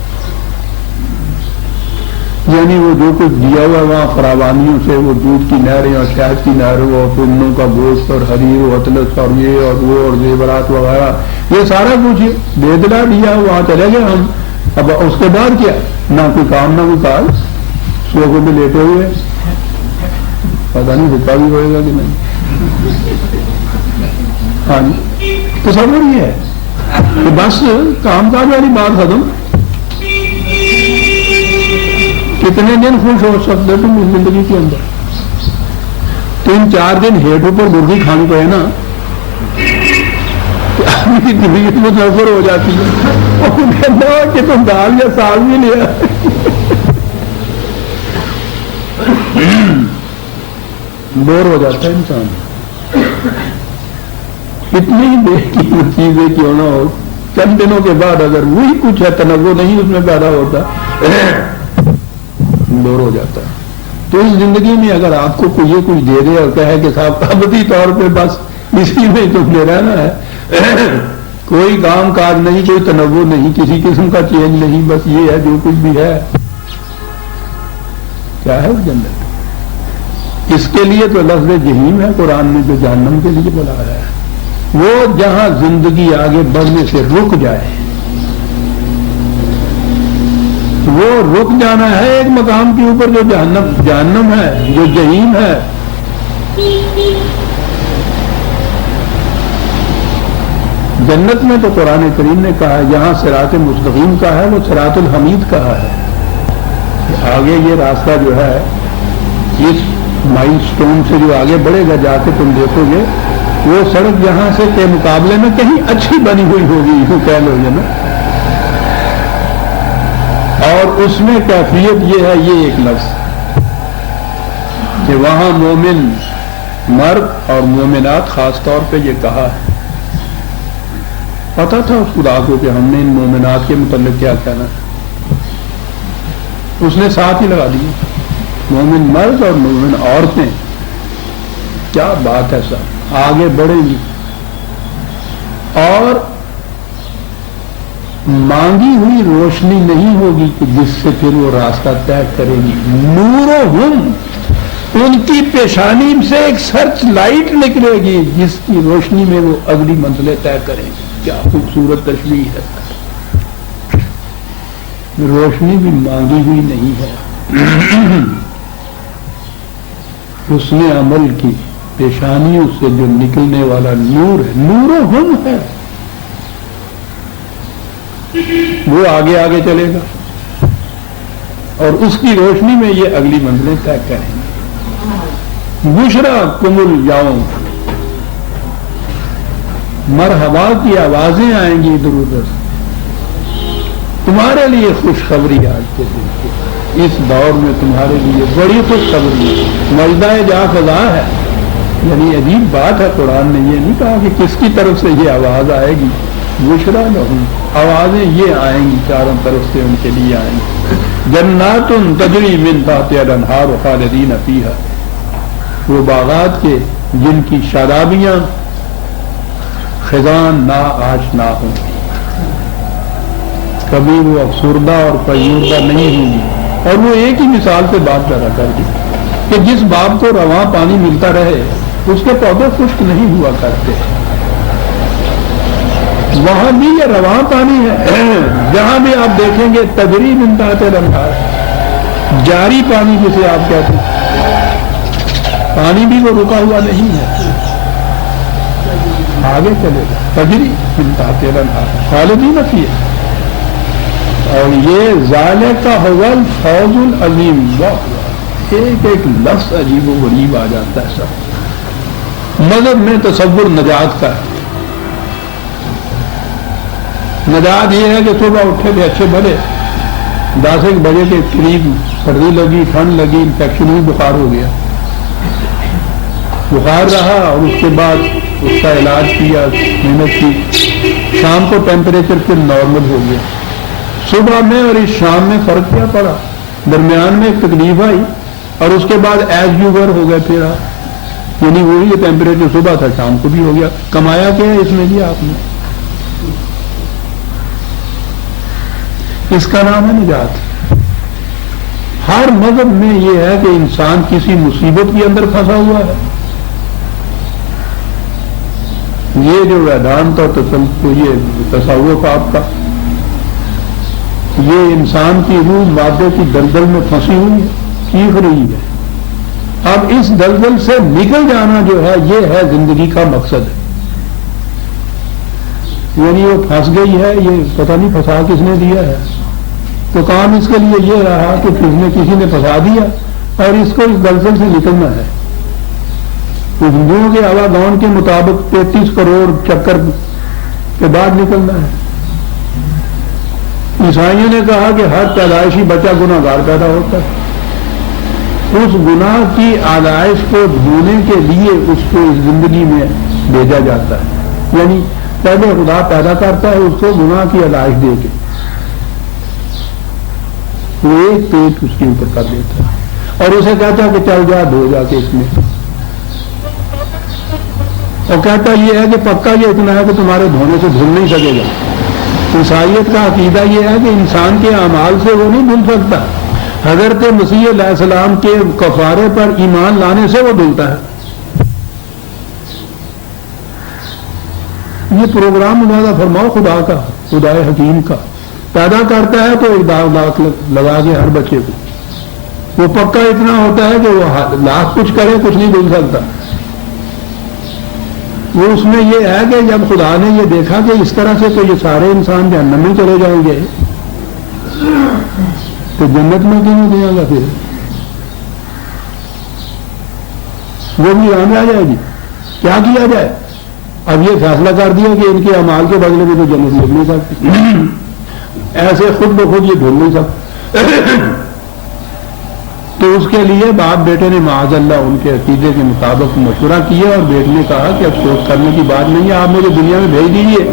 یعنی وہ جو کچھ دیا ہوا ہے وہاں فراوانیوں سے، وہ دودھ کی نہریں اور شہد کی نہریں اور پنوں کا گوشت اور حریر و اطلس اور یہ اور وہ اور زیورات وغیرہ، یہ سارا کچھ دے دلا دیا، وہاں چلے گئے ہم. اب اس کے بعد کیا؟ نہ کوئی کام نہ کوئی کاج، سوگوں پہ لیٹے ہوئے، پتہ نہیں حکا بھی ہوئے گا کہ نہیں. ہاں جی، تصور یہ ہے کہ بس کام کاج والی بات ختم. کتنے دن خوش ہو سکتے تم اس زندگی کے اندر؟ 3-4 دن ہیٹوں پر مرغی کھانی پڑے نا، زندگی متاثر ہو جاتی ہے. اور کہنا کہ تم دال یا ساگ بھی لیا. بور ہو جاتا ہے انسان. اتنی بے قیمت چیزیں کیوں نہ ہو، چند دنوں کے بعد اگر وہی کچھ ہے تنوع نہیں اس میں پیدا ہوتا، بور ہو جاتا ہے. تو اس زندگی میں اگر آپ کو کوئی یہ کچھ دے دے اور کہے کہ صاحب ابدی طور پہ بس اسی میں تم نے رہنا ہے، کوئی کام کاج نہیں، کوئی تنوع نہیں، کسی قسم کا چینج نہیں، بس یہ ہے جو کچھ بھی ہے، کیا ہے وہ جنت. اس کے لیے تو لفظ جہنم ہے قرآن نے جو جہنم کے لیے بلایا ہے. وہ جہاں زندگی آگے بڑھنے سے رک جائے، وہ رک جانا ہے ایک مقام کے اوپر جو جہنم ہے، جو جہنم ہے. جنت میں تو قرآن کریم نے کہا ہے یہاں صراط مستقیم کا ہے، وہ صراط الحمید کہا ہے. آگے یہ راستہ جو ہے اس مائل سٹون سے جو آگے بڑھے گا، جا کے تم دیکھو گے وہ سڑک یہاں سے کے مقابلے میں کہیں اچھی بنی ہوئی ہوگی، یوں کہہ لو یہ نا. اور اس میں کیفیت یہ ہے، یہ ایک لفظ کہ وہاں مومن مرد اور مومنات خاص طور پہ یہ کہا ہے. پتا تھا اس خدا کو کہ ہم نے ان مومنات کے متعلق کیا کہنا ہے، اس نے ساتھ ہی لگا دیا، مومن مرد اور مومن عورتیں. کیا بات ہے سر، آگے بڑھیں گی. اور مانگی ہوئی روشنی نہیں ہوگی کہ جس سے پھر وہ راستہ طے کرے گی. نورہم، ان کی پیشانی سے ایک سرچ لائٹ نکلے گی جس کی روشنی میں وہ اگلی منزلیں طے کریں گے. کیا خوبصورت تشبیہ ہے. روشنی بھی مانگی ہوئی نہیں ہے. حسن عمل کی پیشانیوں سے جو نکلنے والا نور ہے، نورہم ہے، وہ آگے آگے چلے گا اور اس کی روشنی میں یہ اگلی منزلیں طے کریں گے. بشرا کمل یوم، مرحبا کی آوازیں آئیں گی ادھر ادھر سے. تمہارے لیے خوشخبری آج کے دن کی، اس دور میں تمہارے لیے بڑی خوشخبری ہے. مجدہ جا فضا ہے، یعنی عجیب بات ہے. قرآن نے یہ نہیں کہا کہ کس کی طرف سے یہ آواز آئے گی. بشرا لہم، آوازیں یہ آئیں گی چاروں طرف سے ان کے لیے آئیں گی. جنات تجری من تحتها الانہار خالدین فیہا، وہ باغات کے جن کی شادابیاں خزان نا آشنا ہوں گی، کبھی وہ افسردہ اور پیوردہ نہیں ہوں گی. اور وہ ایک ہی مثال سے بات پیدا کر دی کہ جس باغ کو رواں پانی ملتا رہے اس کے پودے خشک نہیں ہوا کرتے. وہاں بھی یہ رواں پانی ہے. جہاں بھی آپ دیکھیں گے تجری من تحت الانہار، جاری پانی جسے آپ کہتے ہیں، پانی بھی وہ رکا ہوا نہیں ہے، آگے چلے گا. تجری من تحت الانہار خالدین فیہا. اور یہ ذالک کا حول فوز العظیم. ایک ایک لفظ عجیب و غریب آ جاتا ہے. سب مذہب میں تصور نجات کا ہے. نجات یہ ہے کہ صبح اٹھے تھے اچھے بھلے، 10 بجے کے قریب سردی لگی، ٹھنڈ لگی، انفیکشن ہوئی، بخار ہو گیا. بخار رہا اور اس کے بعد اس کا علاج کیا، محنت کی، شام کو ٹیمپریچر پھر نارمل ہو گیا. صبح میں اور اس شام میں فرق کیا پڑا؟ درمیان میں ایک تکلیف آئی اور اس کے بعد ایز یو ور ہو گئے پھر آپ، یعنی وہی یہ ٹیمپریچر صبح تھا شام کو بھی ہو گیا. کمایا کیا ہے اس میں بھی آپ نے؟ اس کا نام ہے نجات. ہر مذہب میں یہ ہے کہ انسان کسی مصیبت کے اندر پھنسا ہوا ہے. یہ جو ویدانت اور یہ تصوف آپ کا، یہ انسان کی روح مادے کی دلدل میں پھنسی ہوئی ہے، چیخ رہی ہے. اب اس دلدل سے نکل جانا جو ہے یہ ہے زندگی کا مقصد ہے. یعنی وہ پھنس گئی ہے، یہ پتہ نہیں پھنسا کس نے دیا ہے. تو کام اس کے لیے یہ رہا کہ کسی نے پھنسا دیا اور اس کو اس دلدل سے نکلنا ہے. ہندوؤں کے ہوا گاؤن کے مطابق 33 کروڑ چکر کے بعد نکلنا ہے. عیسائیوں نے کہا کہ ہر پیدائشی بچہ گناہ گار پیدا ہوتا ہے. اس گناہ کی آلائش کو دھونے کے لیے اس کو اس زندگی میں بھیجا جاتا ہے. یعنی پہلے خدا پیدا کرتا ہے اس کو گناہ کی آلائش دے کے، وہ ایک پیٹ اس کے اوپر کر دیتا ہے اور اسے کہتا ہے کہ چل جا دھو جا کے اس میں، اور کہتا یہ ہے کہ پکا یہ اتنا ہے کہ تمہارے دھونے سے دھل نہیں سکے گا. عیسائیت کا عقیدہ یہ ہے کہ انسان کے اعمال سے وہ نہیں دھل سکتا، حضرت مسیح علیہ السلام کے کفارے پر ایمان لانے سے وہ دھلتا ہے. یہ پروگرام ملاحظہ فرماؤ خدا کا، خدا حکیم کا. پیدا کرتا ہے تو ایک لاکھ لگا کے ہر بچے کو، وہ پکا اتنا ہوتا ہے کہ وہ لاکھ کچھ کرے کچھ نہیں دھل سکتا. وہ اس میں یہ ہے کہ جب خدا نے یہ دیکھا کہ اس طرح سے تو یہ سارے انسان جہنم میں چلے جائیں گے تو جنت میں کیوں نہیں دیا گا؟ پھر وہ بھی آنے آ جائے گی. کیا کیا جائے؟ اب یہ فیصلہ کر دیا کہ ان کے اعمال کے بدلے میں تو جنت مل نہیں سکتی. ایسے خود بخود یہ بھول نہیں سکتے. تو اس کے لیے باپ بیٹے نے معاذ اللہ ان کے عقیدے کے مطابق مشورہ کیا اور بیٹے نے کہا کہ افسوس کرنے کی بات نہیں ہے، آپ مجھے دنیا میں بھیج دیجیے،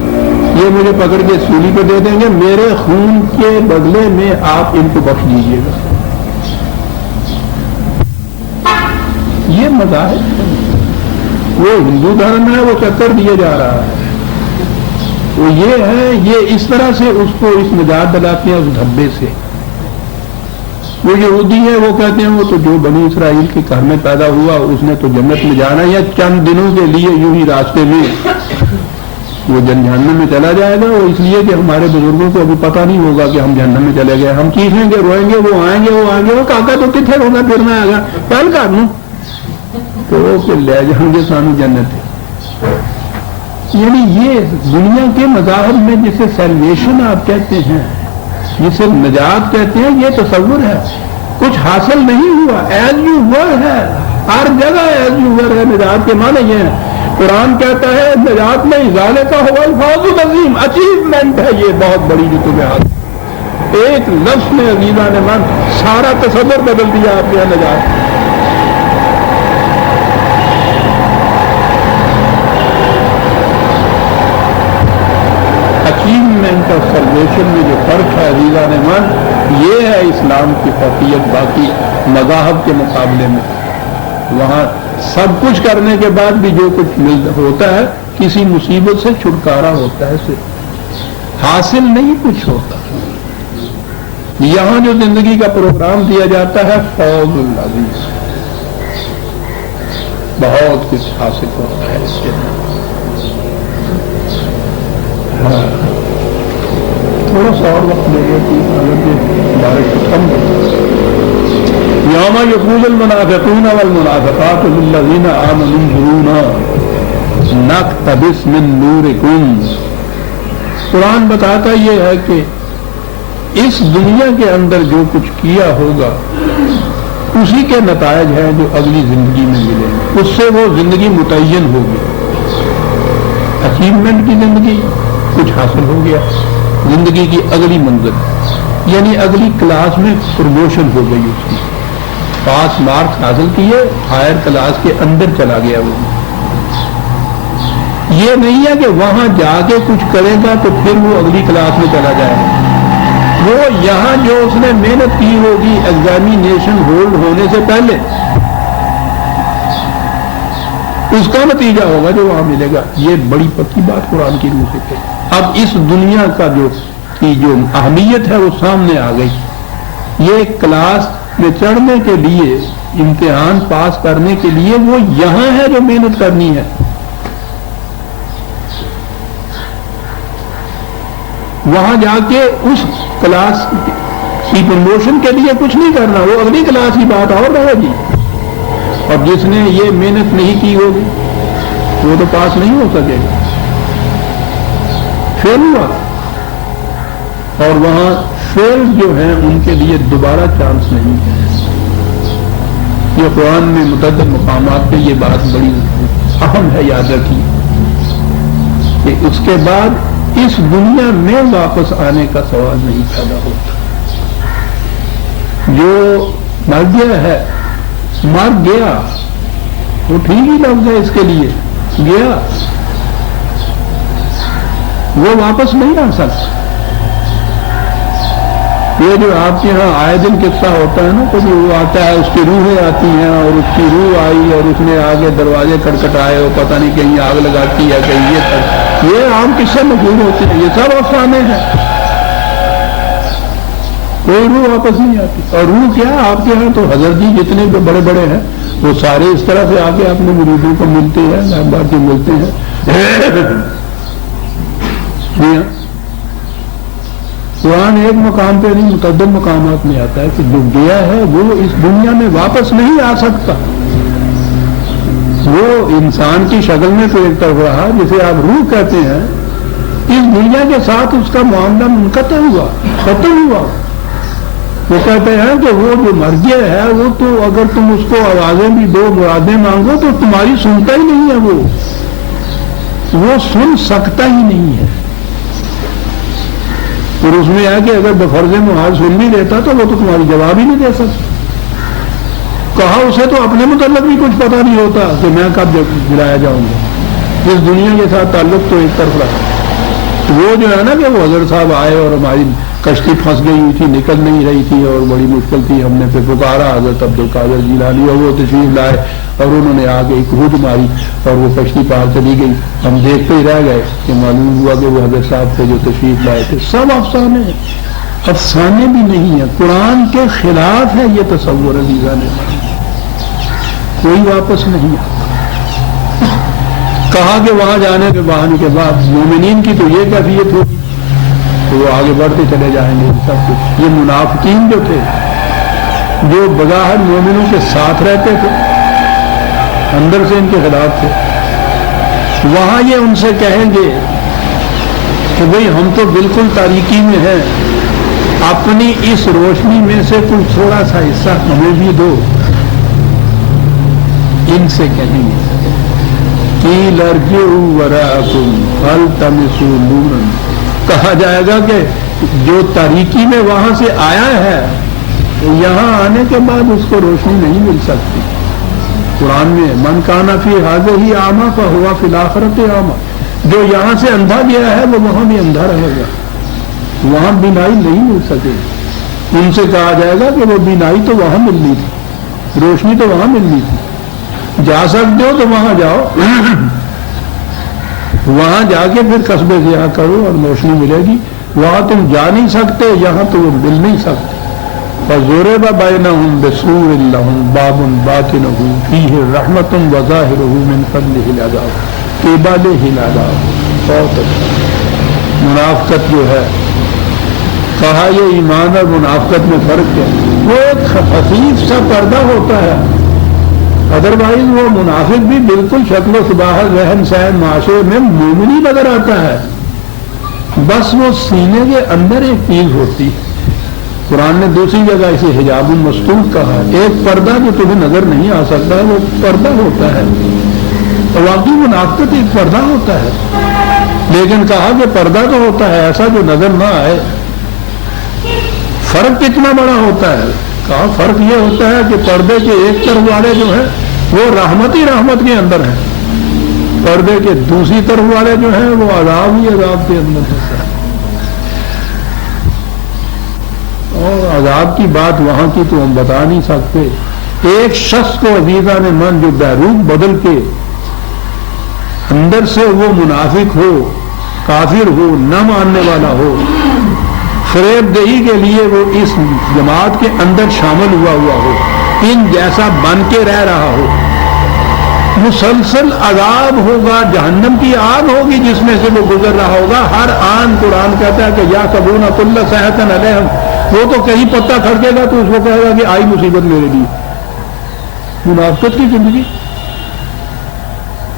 یہ مجھے پکڑ کے سولی پہ دے دیں گے، میرے خون کے بدلے میں آپ ان کو بخش دیجیے گا. یہ مذاہب وہ ہندو دھرم ہے وہ چکر دیے جا رہا ہے. وہ یہ ہے، یہ اس طرح سے اس کو اس نجات دلاتے ہیں اس دھبے سے۔ وہ یہودی ہے، وہ کہتے ہیں وہ تو جو بنی اسرائیل کے گھر میں پیدا ہوا اس نے تو جنت میں جانا، یا چند دنوں کے لیے یوں ہی راستے میں وہ جہنم میں چلا جائے گا، وہ اس لیے کہ ہمارے بزرگوں کو ابھی پتہ نہیں ہوگا کہ ہم جہنم میں چلے گئے، ہم چیخیں گے روئیں گے، وہ آئیں گے، وہ کاکا تو کتنے ہوگا پھر میں آ گیا پہل کر لوں تو وہ پھر لے جائیں گے سانو جنت۔ یعنی یہ دنیا کے مذاہب میں جسے سیلویشن آپ کہتے ہیں، جسے نجات کہتے ہیں، یہ تصور ہے، کچھ حاصل نہیں ہوا، ایز یو ور ہے، ہر جگہ ایز یو ور ہے۔ نجات کے معنی یہ ہے، قرآن کہتا ہے نجات میں ازالے کا ہوا الفاظ عظیم، اچیومنٹ ہے یہ بہت بڑی جو تمہیں حاصل، ایک لفظ میں عزیزہ نے من سارا تصور بدل دیا آپ کے نجات۔ اچیومنٹ اور سلویشن میں جو فرق ہے عزیزہ نے من، یہ ہے اسلام کی فوقیت باقی مذاہب کے مقابلے میں۔ وہاں سب کچھ کرنے کے بعد بھی جو کچھ ہوتا ہے کسی مصیبت سے چھٹکارا ہوتا ہے، صرف حاصل نہیں کچھ ہوتا۔ یہاں جو زندگی کا پروگرام دیا جاتا ہے فوز العزیز، بہت کچھ حاصل ہوتا ہے اس کے اندر۔ تھوڑا سا اور وقت لے گا کہ ہمارے ختم یوم یقول المنافقون والمنافقات للذین آمنوا انظرونا نقتبس من نورکم۔ قرآن بتاتا یہ ہے کہ اس دنیا کے اندر جو کچھ کیا ہوگا اسی کے نتائج ہیں جو اگلی زندگی میں ملیں گے، اس سے وہ زندگی متعین ہوگی۔ اچیومنٹ کی زندگی، کچھ حاصل ہو گیا، زندگی کی اگلی منزل یعنی اگلی کلاس میں پروموشن ہو گئی، اس کی پاس مارکس حاصل کیے، ہائر کلاس کے اندر چلا گیا۔ وہ یہ نہیں ہے کہ وہاں جا کے کچھ کرے گا تو پھر وہ اگلی کلاس میں چلا جائے گا، وہ یہاں جو اس نے محنت کی ہوگی ایگزامینیشن ہولڈ ہونے سے پہلے اس کا نتیجہ ہوگا جو وہاں ملے گا۔ یہ بڑی پکی بات قرآن کی روح سے ہے۔ اب اس دنیا کا جو اہمیت ہے وہ سامنے آ گئی۔ یہ کلاس میں چڑھنے کے لیے، امتحان پاس کرنے کے لیے وہ یہاں ہے جو محنت کرنی ہے، وہاں جا کے اس کلاس کی پروموشن کے لیے کچھ نہیں کرنا، وہ اگلی کلاس کی بات اور رہے گی۔ اور جس نے یہ محنت نہیں کی ہوگی وہ تو پاس نہیں ہو سکے گا، فیل ہوا۔ اور وہاں فیل جو ہیں ان کے لیے دوبارہ چانس نہیں ہے۔ یہ قرآن میں متعدد مقامات پہ یہ بات بڑی اہم ہے، یاد رکھیے کہ اس کے بعد اس دنیا میں واپس آنے کا سوال نہیں پیدا ہوتا۔ جو مر گیا ہے، مر گیا، وہ ٹھیک ہی لفظ ہے اس کے لیے، گیا، وہ واپس نہیں آ سکتا۔ یہ جو آپ کے ہاں آئے دن قصہ ہوتا ہے نا، کبھی وہ آتا ہے، اس کی روحیں آتی ہیں اور اس کی روح آئی اور اس نے آگے دروازے کھٹکھٹائے، وہ پتہ نہیں کہیں آگ لگاتی ہے کہیں یہ عام قصے مشہور ہوتے ہیں، یہ سب افسانے ہیں، کوئی روح واپس نہیں آتی۔ اور روح کیا، آپ کے ہاں تو حضرت جی جتنے بھی بڑے بڑے ہیں وہ سارے اس طرح سے آ کے اپنے مریدوں کو ملتے ہیں، باقی ملتے ہیں۔ قرآن ایک مقام پہ نہیں متعدد مقامات میں آتا ہے کہ جو گیا ہے وہ اس دنیا میں واپس نہیں آ سکتا۔ وہ انسان کی شکل میں تو ایک طرف رہا، جسے آپ روح کہتے ہیں، اس دنیا کے ساتھ اس کا معاملہ منقطع ہوا، ختم ہوا۔ وہ کہتے ہیں کہ وہ جو مر گیا ہے وہ تو اگر تم اس کو آوازیں بھی دو، مرادیں مانگو تو تمہاری سنتا ہی نہیں ہے، وہ سن سکتا ہی نہیں ہے۔ اور اس میں ہے کہ اگر بفرض محال سن بھی لیتا تو وہ تو تمہاری جواب ہی نہیں دے سکتا۔ کہا اسے تو اپنے متعلق بھی کچھ پتہ نہیں ہوتا کہ میں کب جلایا جاؤں گا، اس دنیا کے ساتھ تعلق تو ایک طرف رہا۔ وہ جو ہے نا کہ وہ حضرت صاحب آئے اور ہماری کشتی پھنس گئی ہوئی تھی، نکل نہیں رہی تھی اور بڑی مشکل تھی. ہم نے پھر پکارا حضرت عبد القادر جیلانی اور وہ تشریف لائے اور انہوں نے آ کے ایک ہود ماری اور وہ کشتی پار چلی گئی. ہم دیکھتے ہی رہ گئے کہ معلوم ہوا کہ وہ حضرت صاحب تھے جو تشریف لائے تھے. سب افسانے ہیں، افسانے بھی نہیں ہیں، قرآن کے خلاف ہے یہ تصور. عزیزان کوئی واپس نہیں آتا. کہا کہ وہاں جانے کے بہانے کے بعد مومنین کی تو یہ کیفیت ہوگی تو وہ آگے بڑھتے چلے جائیں گے سب کچھ. یہ منافقین جو تھے جو بظاہر مومنوں کے ساتھ رہتے تھے اندر سے ان کے خلاف تھے، وہاں یہ ان سے کہیں گے کہ بھئی ہم تو بالکل تاریکی میں ہیں، اپنی اس روشنی میں سے کچھ تھوڑا سا حصہ ہمیں بھی دو. ان سے کہیں گے قیل ارجعوا وراءکم فالتمسوا نورا، کہا جائے گا کہ جو تاریکی میں وہاں سے آیا ہے یہاں آنے کے بعد اس کو روشنی نہیں مل سکتی. قرآن میں من کان فی ھذہ اعمی فہو فی الآخرۃ اعمی، جو یہاں سے اندھا گیا ہے وہ وہاں بھی اندھا رہے گا، وہاں بینائی نہیں مل سکے. ان سے کہا جائے گا کہ وہ بینائی تو وہاں ملنی تھی، روشنی تو وہاں ملنی تھی، جا سکتے ہو تو وہاں جاؤ، وہاں جا کے پھر قصبے سے یہاں کرو اور روشنی ملے گی. وہاں تم جا نہیں سکتے، یہاں تو وہ مل نہیں سکتے. فَضُرِبَ بَيْنَهُمْ بِسُورٍ لَهُ بَابٌ بَاطِنُهُ فِيهِ رَحْمَةٌ وَظَاهِرُهُ مِنْ قَبْلِهِ الْعَذَابُ قِبَلِهِ الْعَذَابُ. بہت اچھا. منافقت جو ہے کہا یہ ایمان اور منافقت میں فرق ہے. وہ ایک خفیف سا پردہ ہوتا ہے، ادروائز وہ منافق بھی بالکل شکل و شباہت رہن سہن معاشرے میں مومنی نظر آتا ہے، بس وہ سینے کے اندر ایک چیز ہوتی ہے. قرآن نے دوسری جگہ اسے حجاب المستور کہا. ایک پردہ جو تمہیں نظر نہیں آ سکتا ہے وہ پردہ ہوتا ہے، اور واقعی منافقت ایک پردہ ہوتا ہے. لیکن کہا کہ پردہ تو ہوتا ہے ایسا جو نظر نہ آئے. فرق کتنا بڑا ہوتا ہے؟ کہا فرق یہ ہوتا ہے کہ پردے کے ایک طرف والے جو ہیں وہ رحمت ہی رحمت کے اندر ہیں، پردے کے دوسری طرف والے جو ہیں وہ عذاب ہی عذاب کے اندر ہوتا ہے. اور عذاب کی بات وہاں کی تو ہم بتا نہیں سکتے. ایک شخص کو عزیزان من جو بیروت بدل کے اندر سے وہ منافق ہو، کافر ہو، نہ ماننے والا ہو، فریب دہی کے لیے وہ اس جماعت کے اندر شامل ہوا ہو، ان جیسا بن کے رہ رہا ہو، مسلسل عذاب ہوگا، جہنم کی آگ ہوگی جس میں سے وہ گزر رہا ہوگا. ہر آن قرآن کہتا ہے کہ یا کبون کل صیحۃ علیہم، وہ تو کہیں پتہ کھڑکے گا تو اس کو کہے گا کہ آئی مصیبت میرے لیے. منافقت کی زندگی،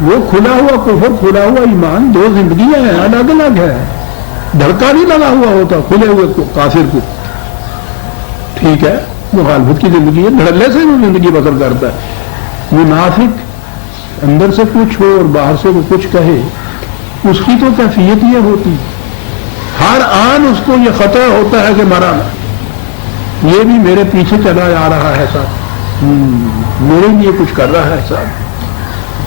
وہ کھلا ہوا کفر، کھلا ہوا ایمان، دو زندگیاں ہیں، الگ الگ ہے. دھڑکا نہیں لگا ہوا ہوتا کھلے ہوئے کافر کو، ٹھیک ہے، مخالفت کی زندگی ہے، دھڑلے سے وہ زندگی بسر کرتا ہے. منافق اندر سے کچھ ہو اور باہر سے وہ کچھ کہے، اس کی تو کیفیت یہ ہوتی، ہر آن اس کو یہ خطرہ ہوتا ہے کہ مرا نہ، یہ بھی میرے پیچھے چلا آ رہا ہے صاحب، میرے لیے کچھ کر رہا ہے صاحب.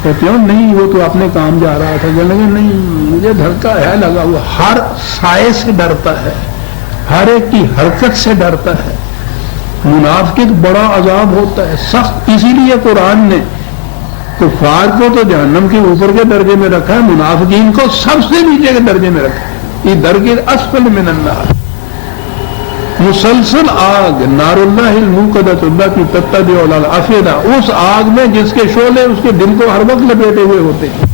کہتے ہو نہیں وہ تو اپنے کام جا رہا تھا، کہنے لگے نہیں مجھے دھڑکا ہے لگا ہوا. ہر سائے سے ڈرتا ہے، ہر ایک کی حرکت سے ڈرتا ہے. منافقت بڑا عذاب ہوتا ہے، سخت. اسی لیے قرآن نے کفار کو تو جہنم کے اوپر کے درجے میں رکھا ہے، منافقین کو سب سے نیچے کے درجے میں رکھا ہے. یہ درجے اسفل من النار، مسلسل آگ، نار اللہ الموقدۃ اللہ کی تتبع الافئدہ، اس آگ میں جس کے شعلے اس کے دل کو ہر وقت لپیٹے ہوئے ہوتے ہیں.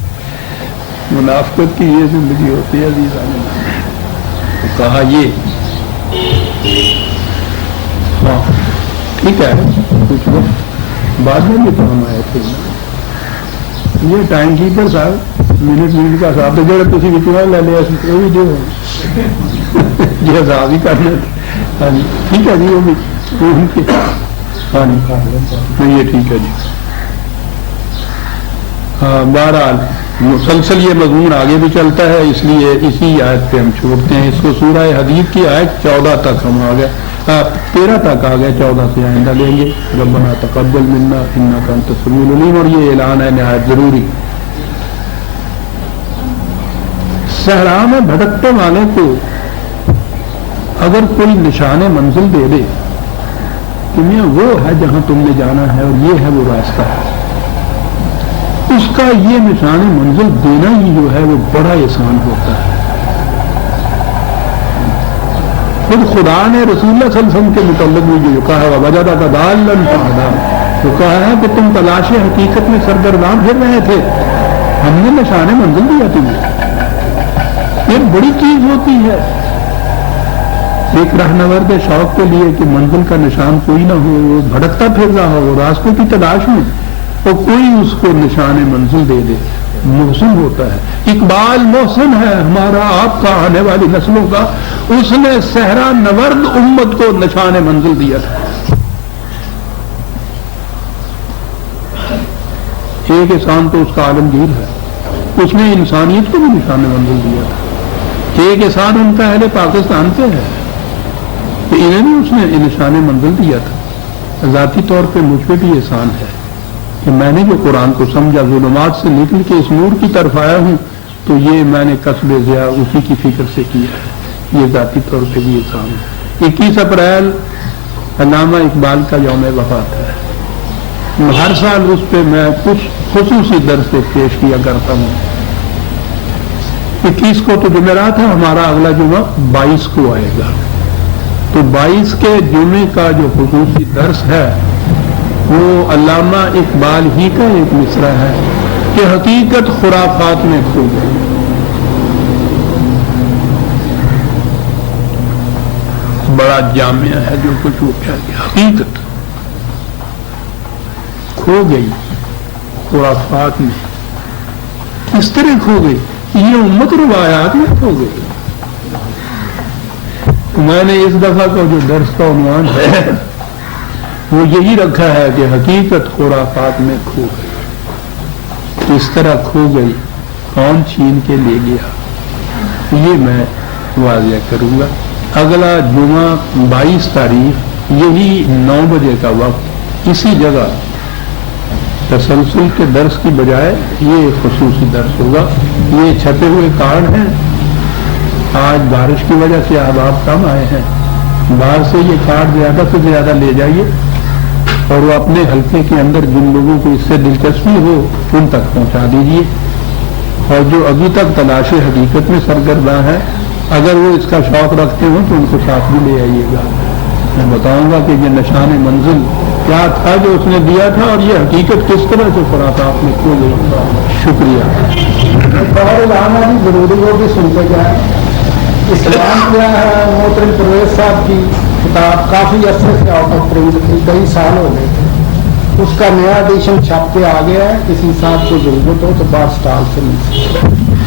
منافقت کی یہ زندگی ہوتی ہے عزیزان. کہا یہ ہاں ٹھیک ہے، کچھ وقت بعد میں بھی تو ہم آئے تھے. یہ ٹائم کیپر صاحب منٹ کا صاحب تو جڑے تھی وچ لے لیا وہ بھی جو یہ حساب ہی کرنا. ہاں جی ٹھیک ہے جی، وہ بھی ہاں جی یہ ٹھیک ہے جی. ہاں بہرحال مسلسل یہ مضمون آگے بھی چلتا ہے، اس لیے اسی آیت پہ ہم چھوڑتے ہیں اس کو. سورہ حدید کی آیت 14 تک ہم آ گئے، 13 تک آ گئے، 14 سے آئندہ لیں گے. ربنا تقبل منا انک انت السمیع العلیم. اور یہ اعلان ہے نہایت ضروری، صحرا میں بھٹکتے والوں کو اگر کوئی نشان منزل دے دے کہ میں وہ ہے جہاں تم نے جانا ہے اور یہ ہے وہ راستہ ہے، اس کا یہ نشان منزل دینا ہی جو ہے وہ بڑا احسان ہوتا ہے۔ خود خدا نے رسول اللہ صلی اللہ علیہ وسلم کے متعلق بھی جو کہا ہے وَوَجَدَكَ ضَالًّا فَهَدَىٰ، جو کہا ہے کہ تم تلاش حقیقت میں سرگرداں پھر رہے تھے، ہم نے نشان منزل دیا تمہیں۔ یہ بڑی چیز ہوتی ہے ایک رہنورد شوق کے لیے کہ منزل کا نشان کوئی نہ ہو، وہ بھٹکتا پھر رہا ہو راستوں کی تلاش میں، اور کوئی اس کو نشان منزل دے دے، محسن ہوتا ہے۔ اقبال محسن ہے ہمارا آپ کا، آنے والی نسلوں کا، اس نے صحرا نورد امت کو نشان منزل دیا تھا۔ ایک احسان تو اس کا عالمگیر ہے، اس نے انسانیت کو بھی نشان منزل دیا تھا۔ ایک احسان ان کا اہل پاکستان پہ ہے کہ انہیں بھی اس نے نشان منزل دیا تھا۔ ذاتی طور پہ مجھ پہ بھی احسان ہے کہ میں نے جو قرآن کو سمجھا، ظلمات سے نکل کے اس نور کی طرف آیا ہوں، تو یہ میں نے کسب ضیاء اسی کی فکر سے کیا ہے، یہ ذاتی طور پہ بھی احسان ہے۔ 21 اپریل علامہ اقبال کا یوم وفات ہے، ہر سال اس پہ میں کچھ خصوصی درس پیش کیا کرتا ہوں۔ 21 کو تو جمعرات ہے، ہمارا اگلا جمعہ 22 کو آئے گا، تو 22 کے جمعے کا جو خصوصی درس ہے وہ علامہ اقبال ہی کا ایک مصرع ہے کہ حقیقت خرافات میں کھو گئی۔ بڑا جامعہ ہے جو کچھ وہ کیا گیا، حقیقت کھو گئی خرافات میں۔ کس طرح کھو گئی؟ یہ امت روایات میں کھو گئی۔ میں نے اس دفعہ کا جو درس کا عنوان ہے وہ یہی رکھا ہے کہ حقیقت خرافات میں کھو گئی۔ اس طرح کھو گئی، کون چھین کے لے گیا، یہ میں واضح کروں گا۔ اگلا جمعہ 22 تاریخ یہی 9 بجے کا وقت اسی جگہ تسلسل کے درس کی بجائے یہ خصوصی درس ہوگا۔ یہ چھپے ہوئے کارڈ ہیں، آج بارش کی وجہ سے احباب کم آئے ہیں، باہر سے یہ کارڈ زیادہ سے زیادہ لے جائیے اور وہ اپنے حلقے کے اندر جن لوگوں کو اس سے دلچسپی ہو ان تک پہنچا دیجیے، اور جو ابھی تک تلاش حقیقت میں سرگرداں ہے اگر وہ اس کا شوق رکھتے ہوں تو ان کو ساتھ بھی لے آئیے گا۔ میں بتاؤں گا کہ یہ نشان منزل کیا تھا جو اس نے دیا تھا اور یہ حقیقت کس طرح سے خرافات میں کھو گئی۔ شکریہ۔ بہر لانا بھی ضروری ہوگی، سنتے جائیں۔ اسلام کیا ہے، محترم پرویز صاحب کی کتاب کافی عرصے سے آؤٹ آف پرنٹ تھی، کئی سال ہو گئے تھے، اس کا نیا ایڈیشن چھپ کے آ گیا ہے، کسی صاحب کو ضرورت ہو تو بات اسٹال سے مل سکتی ہے۔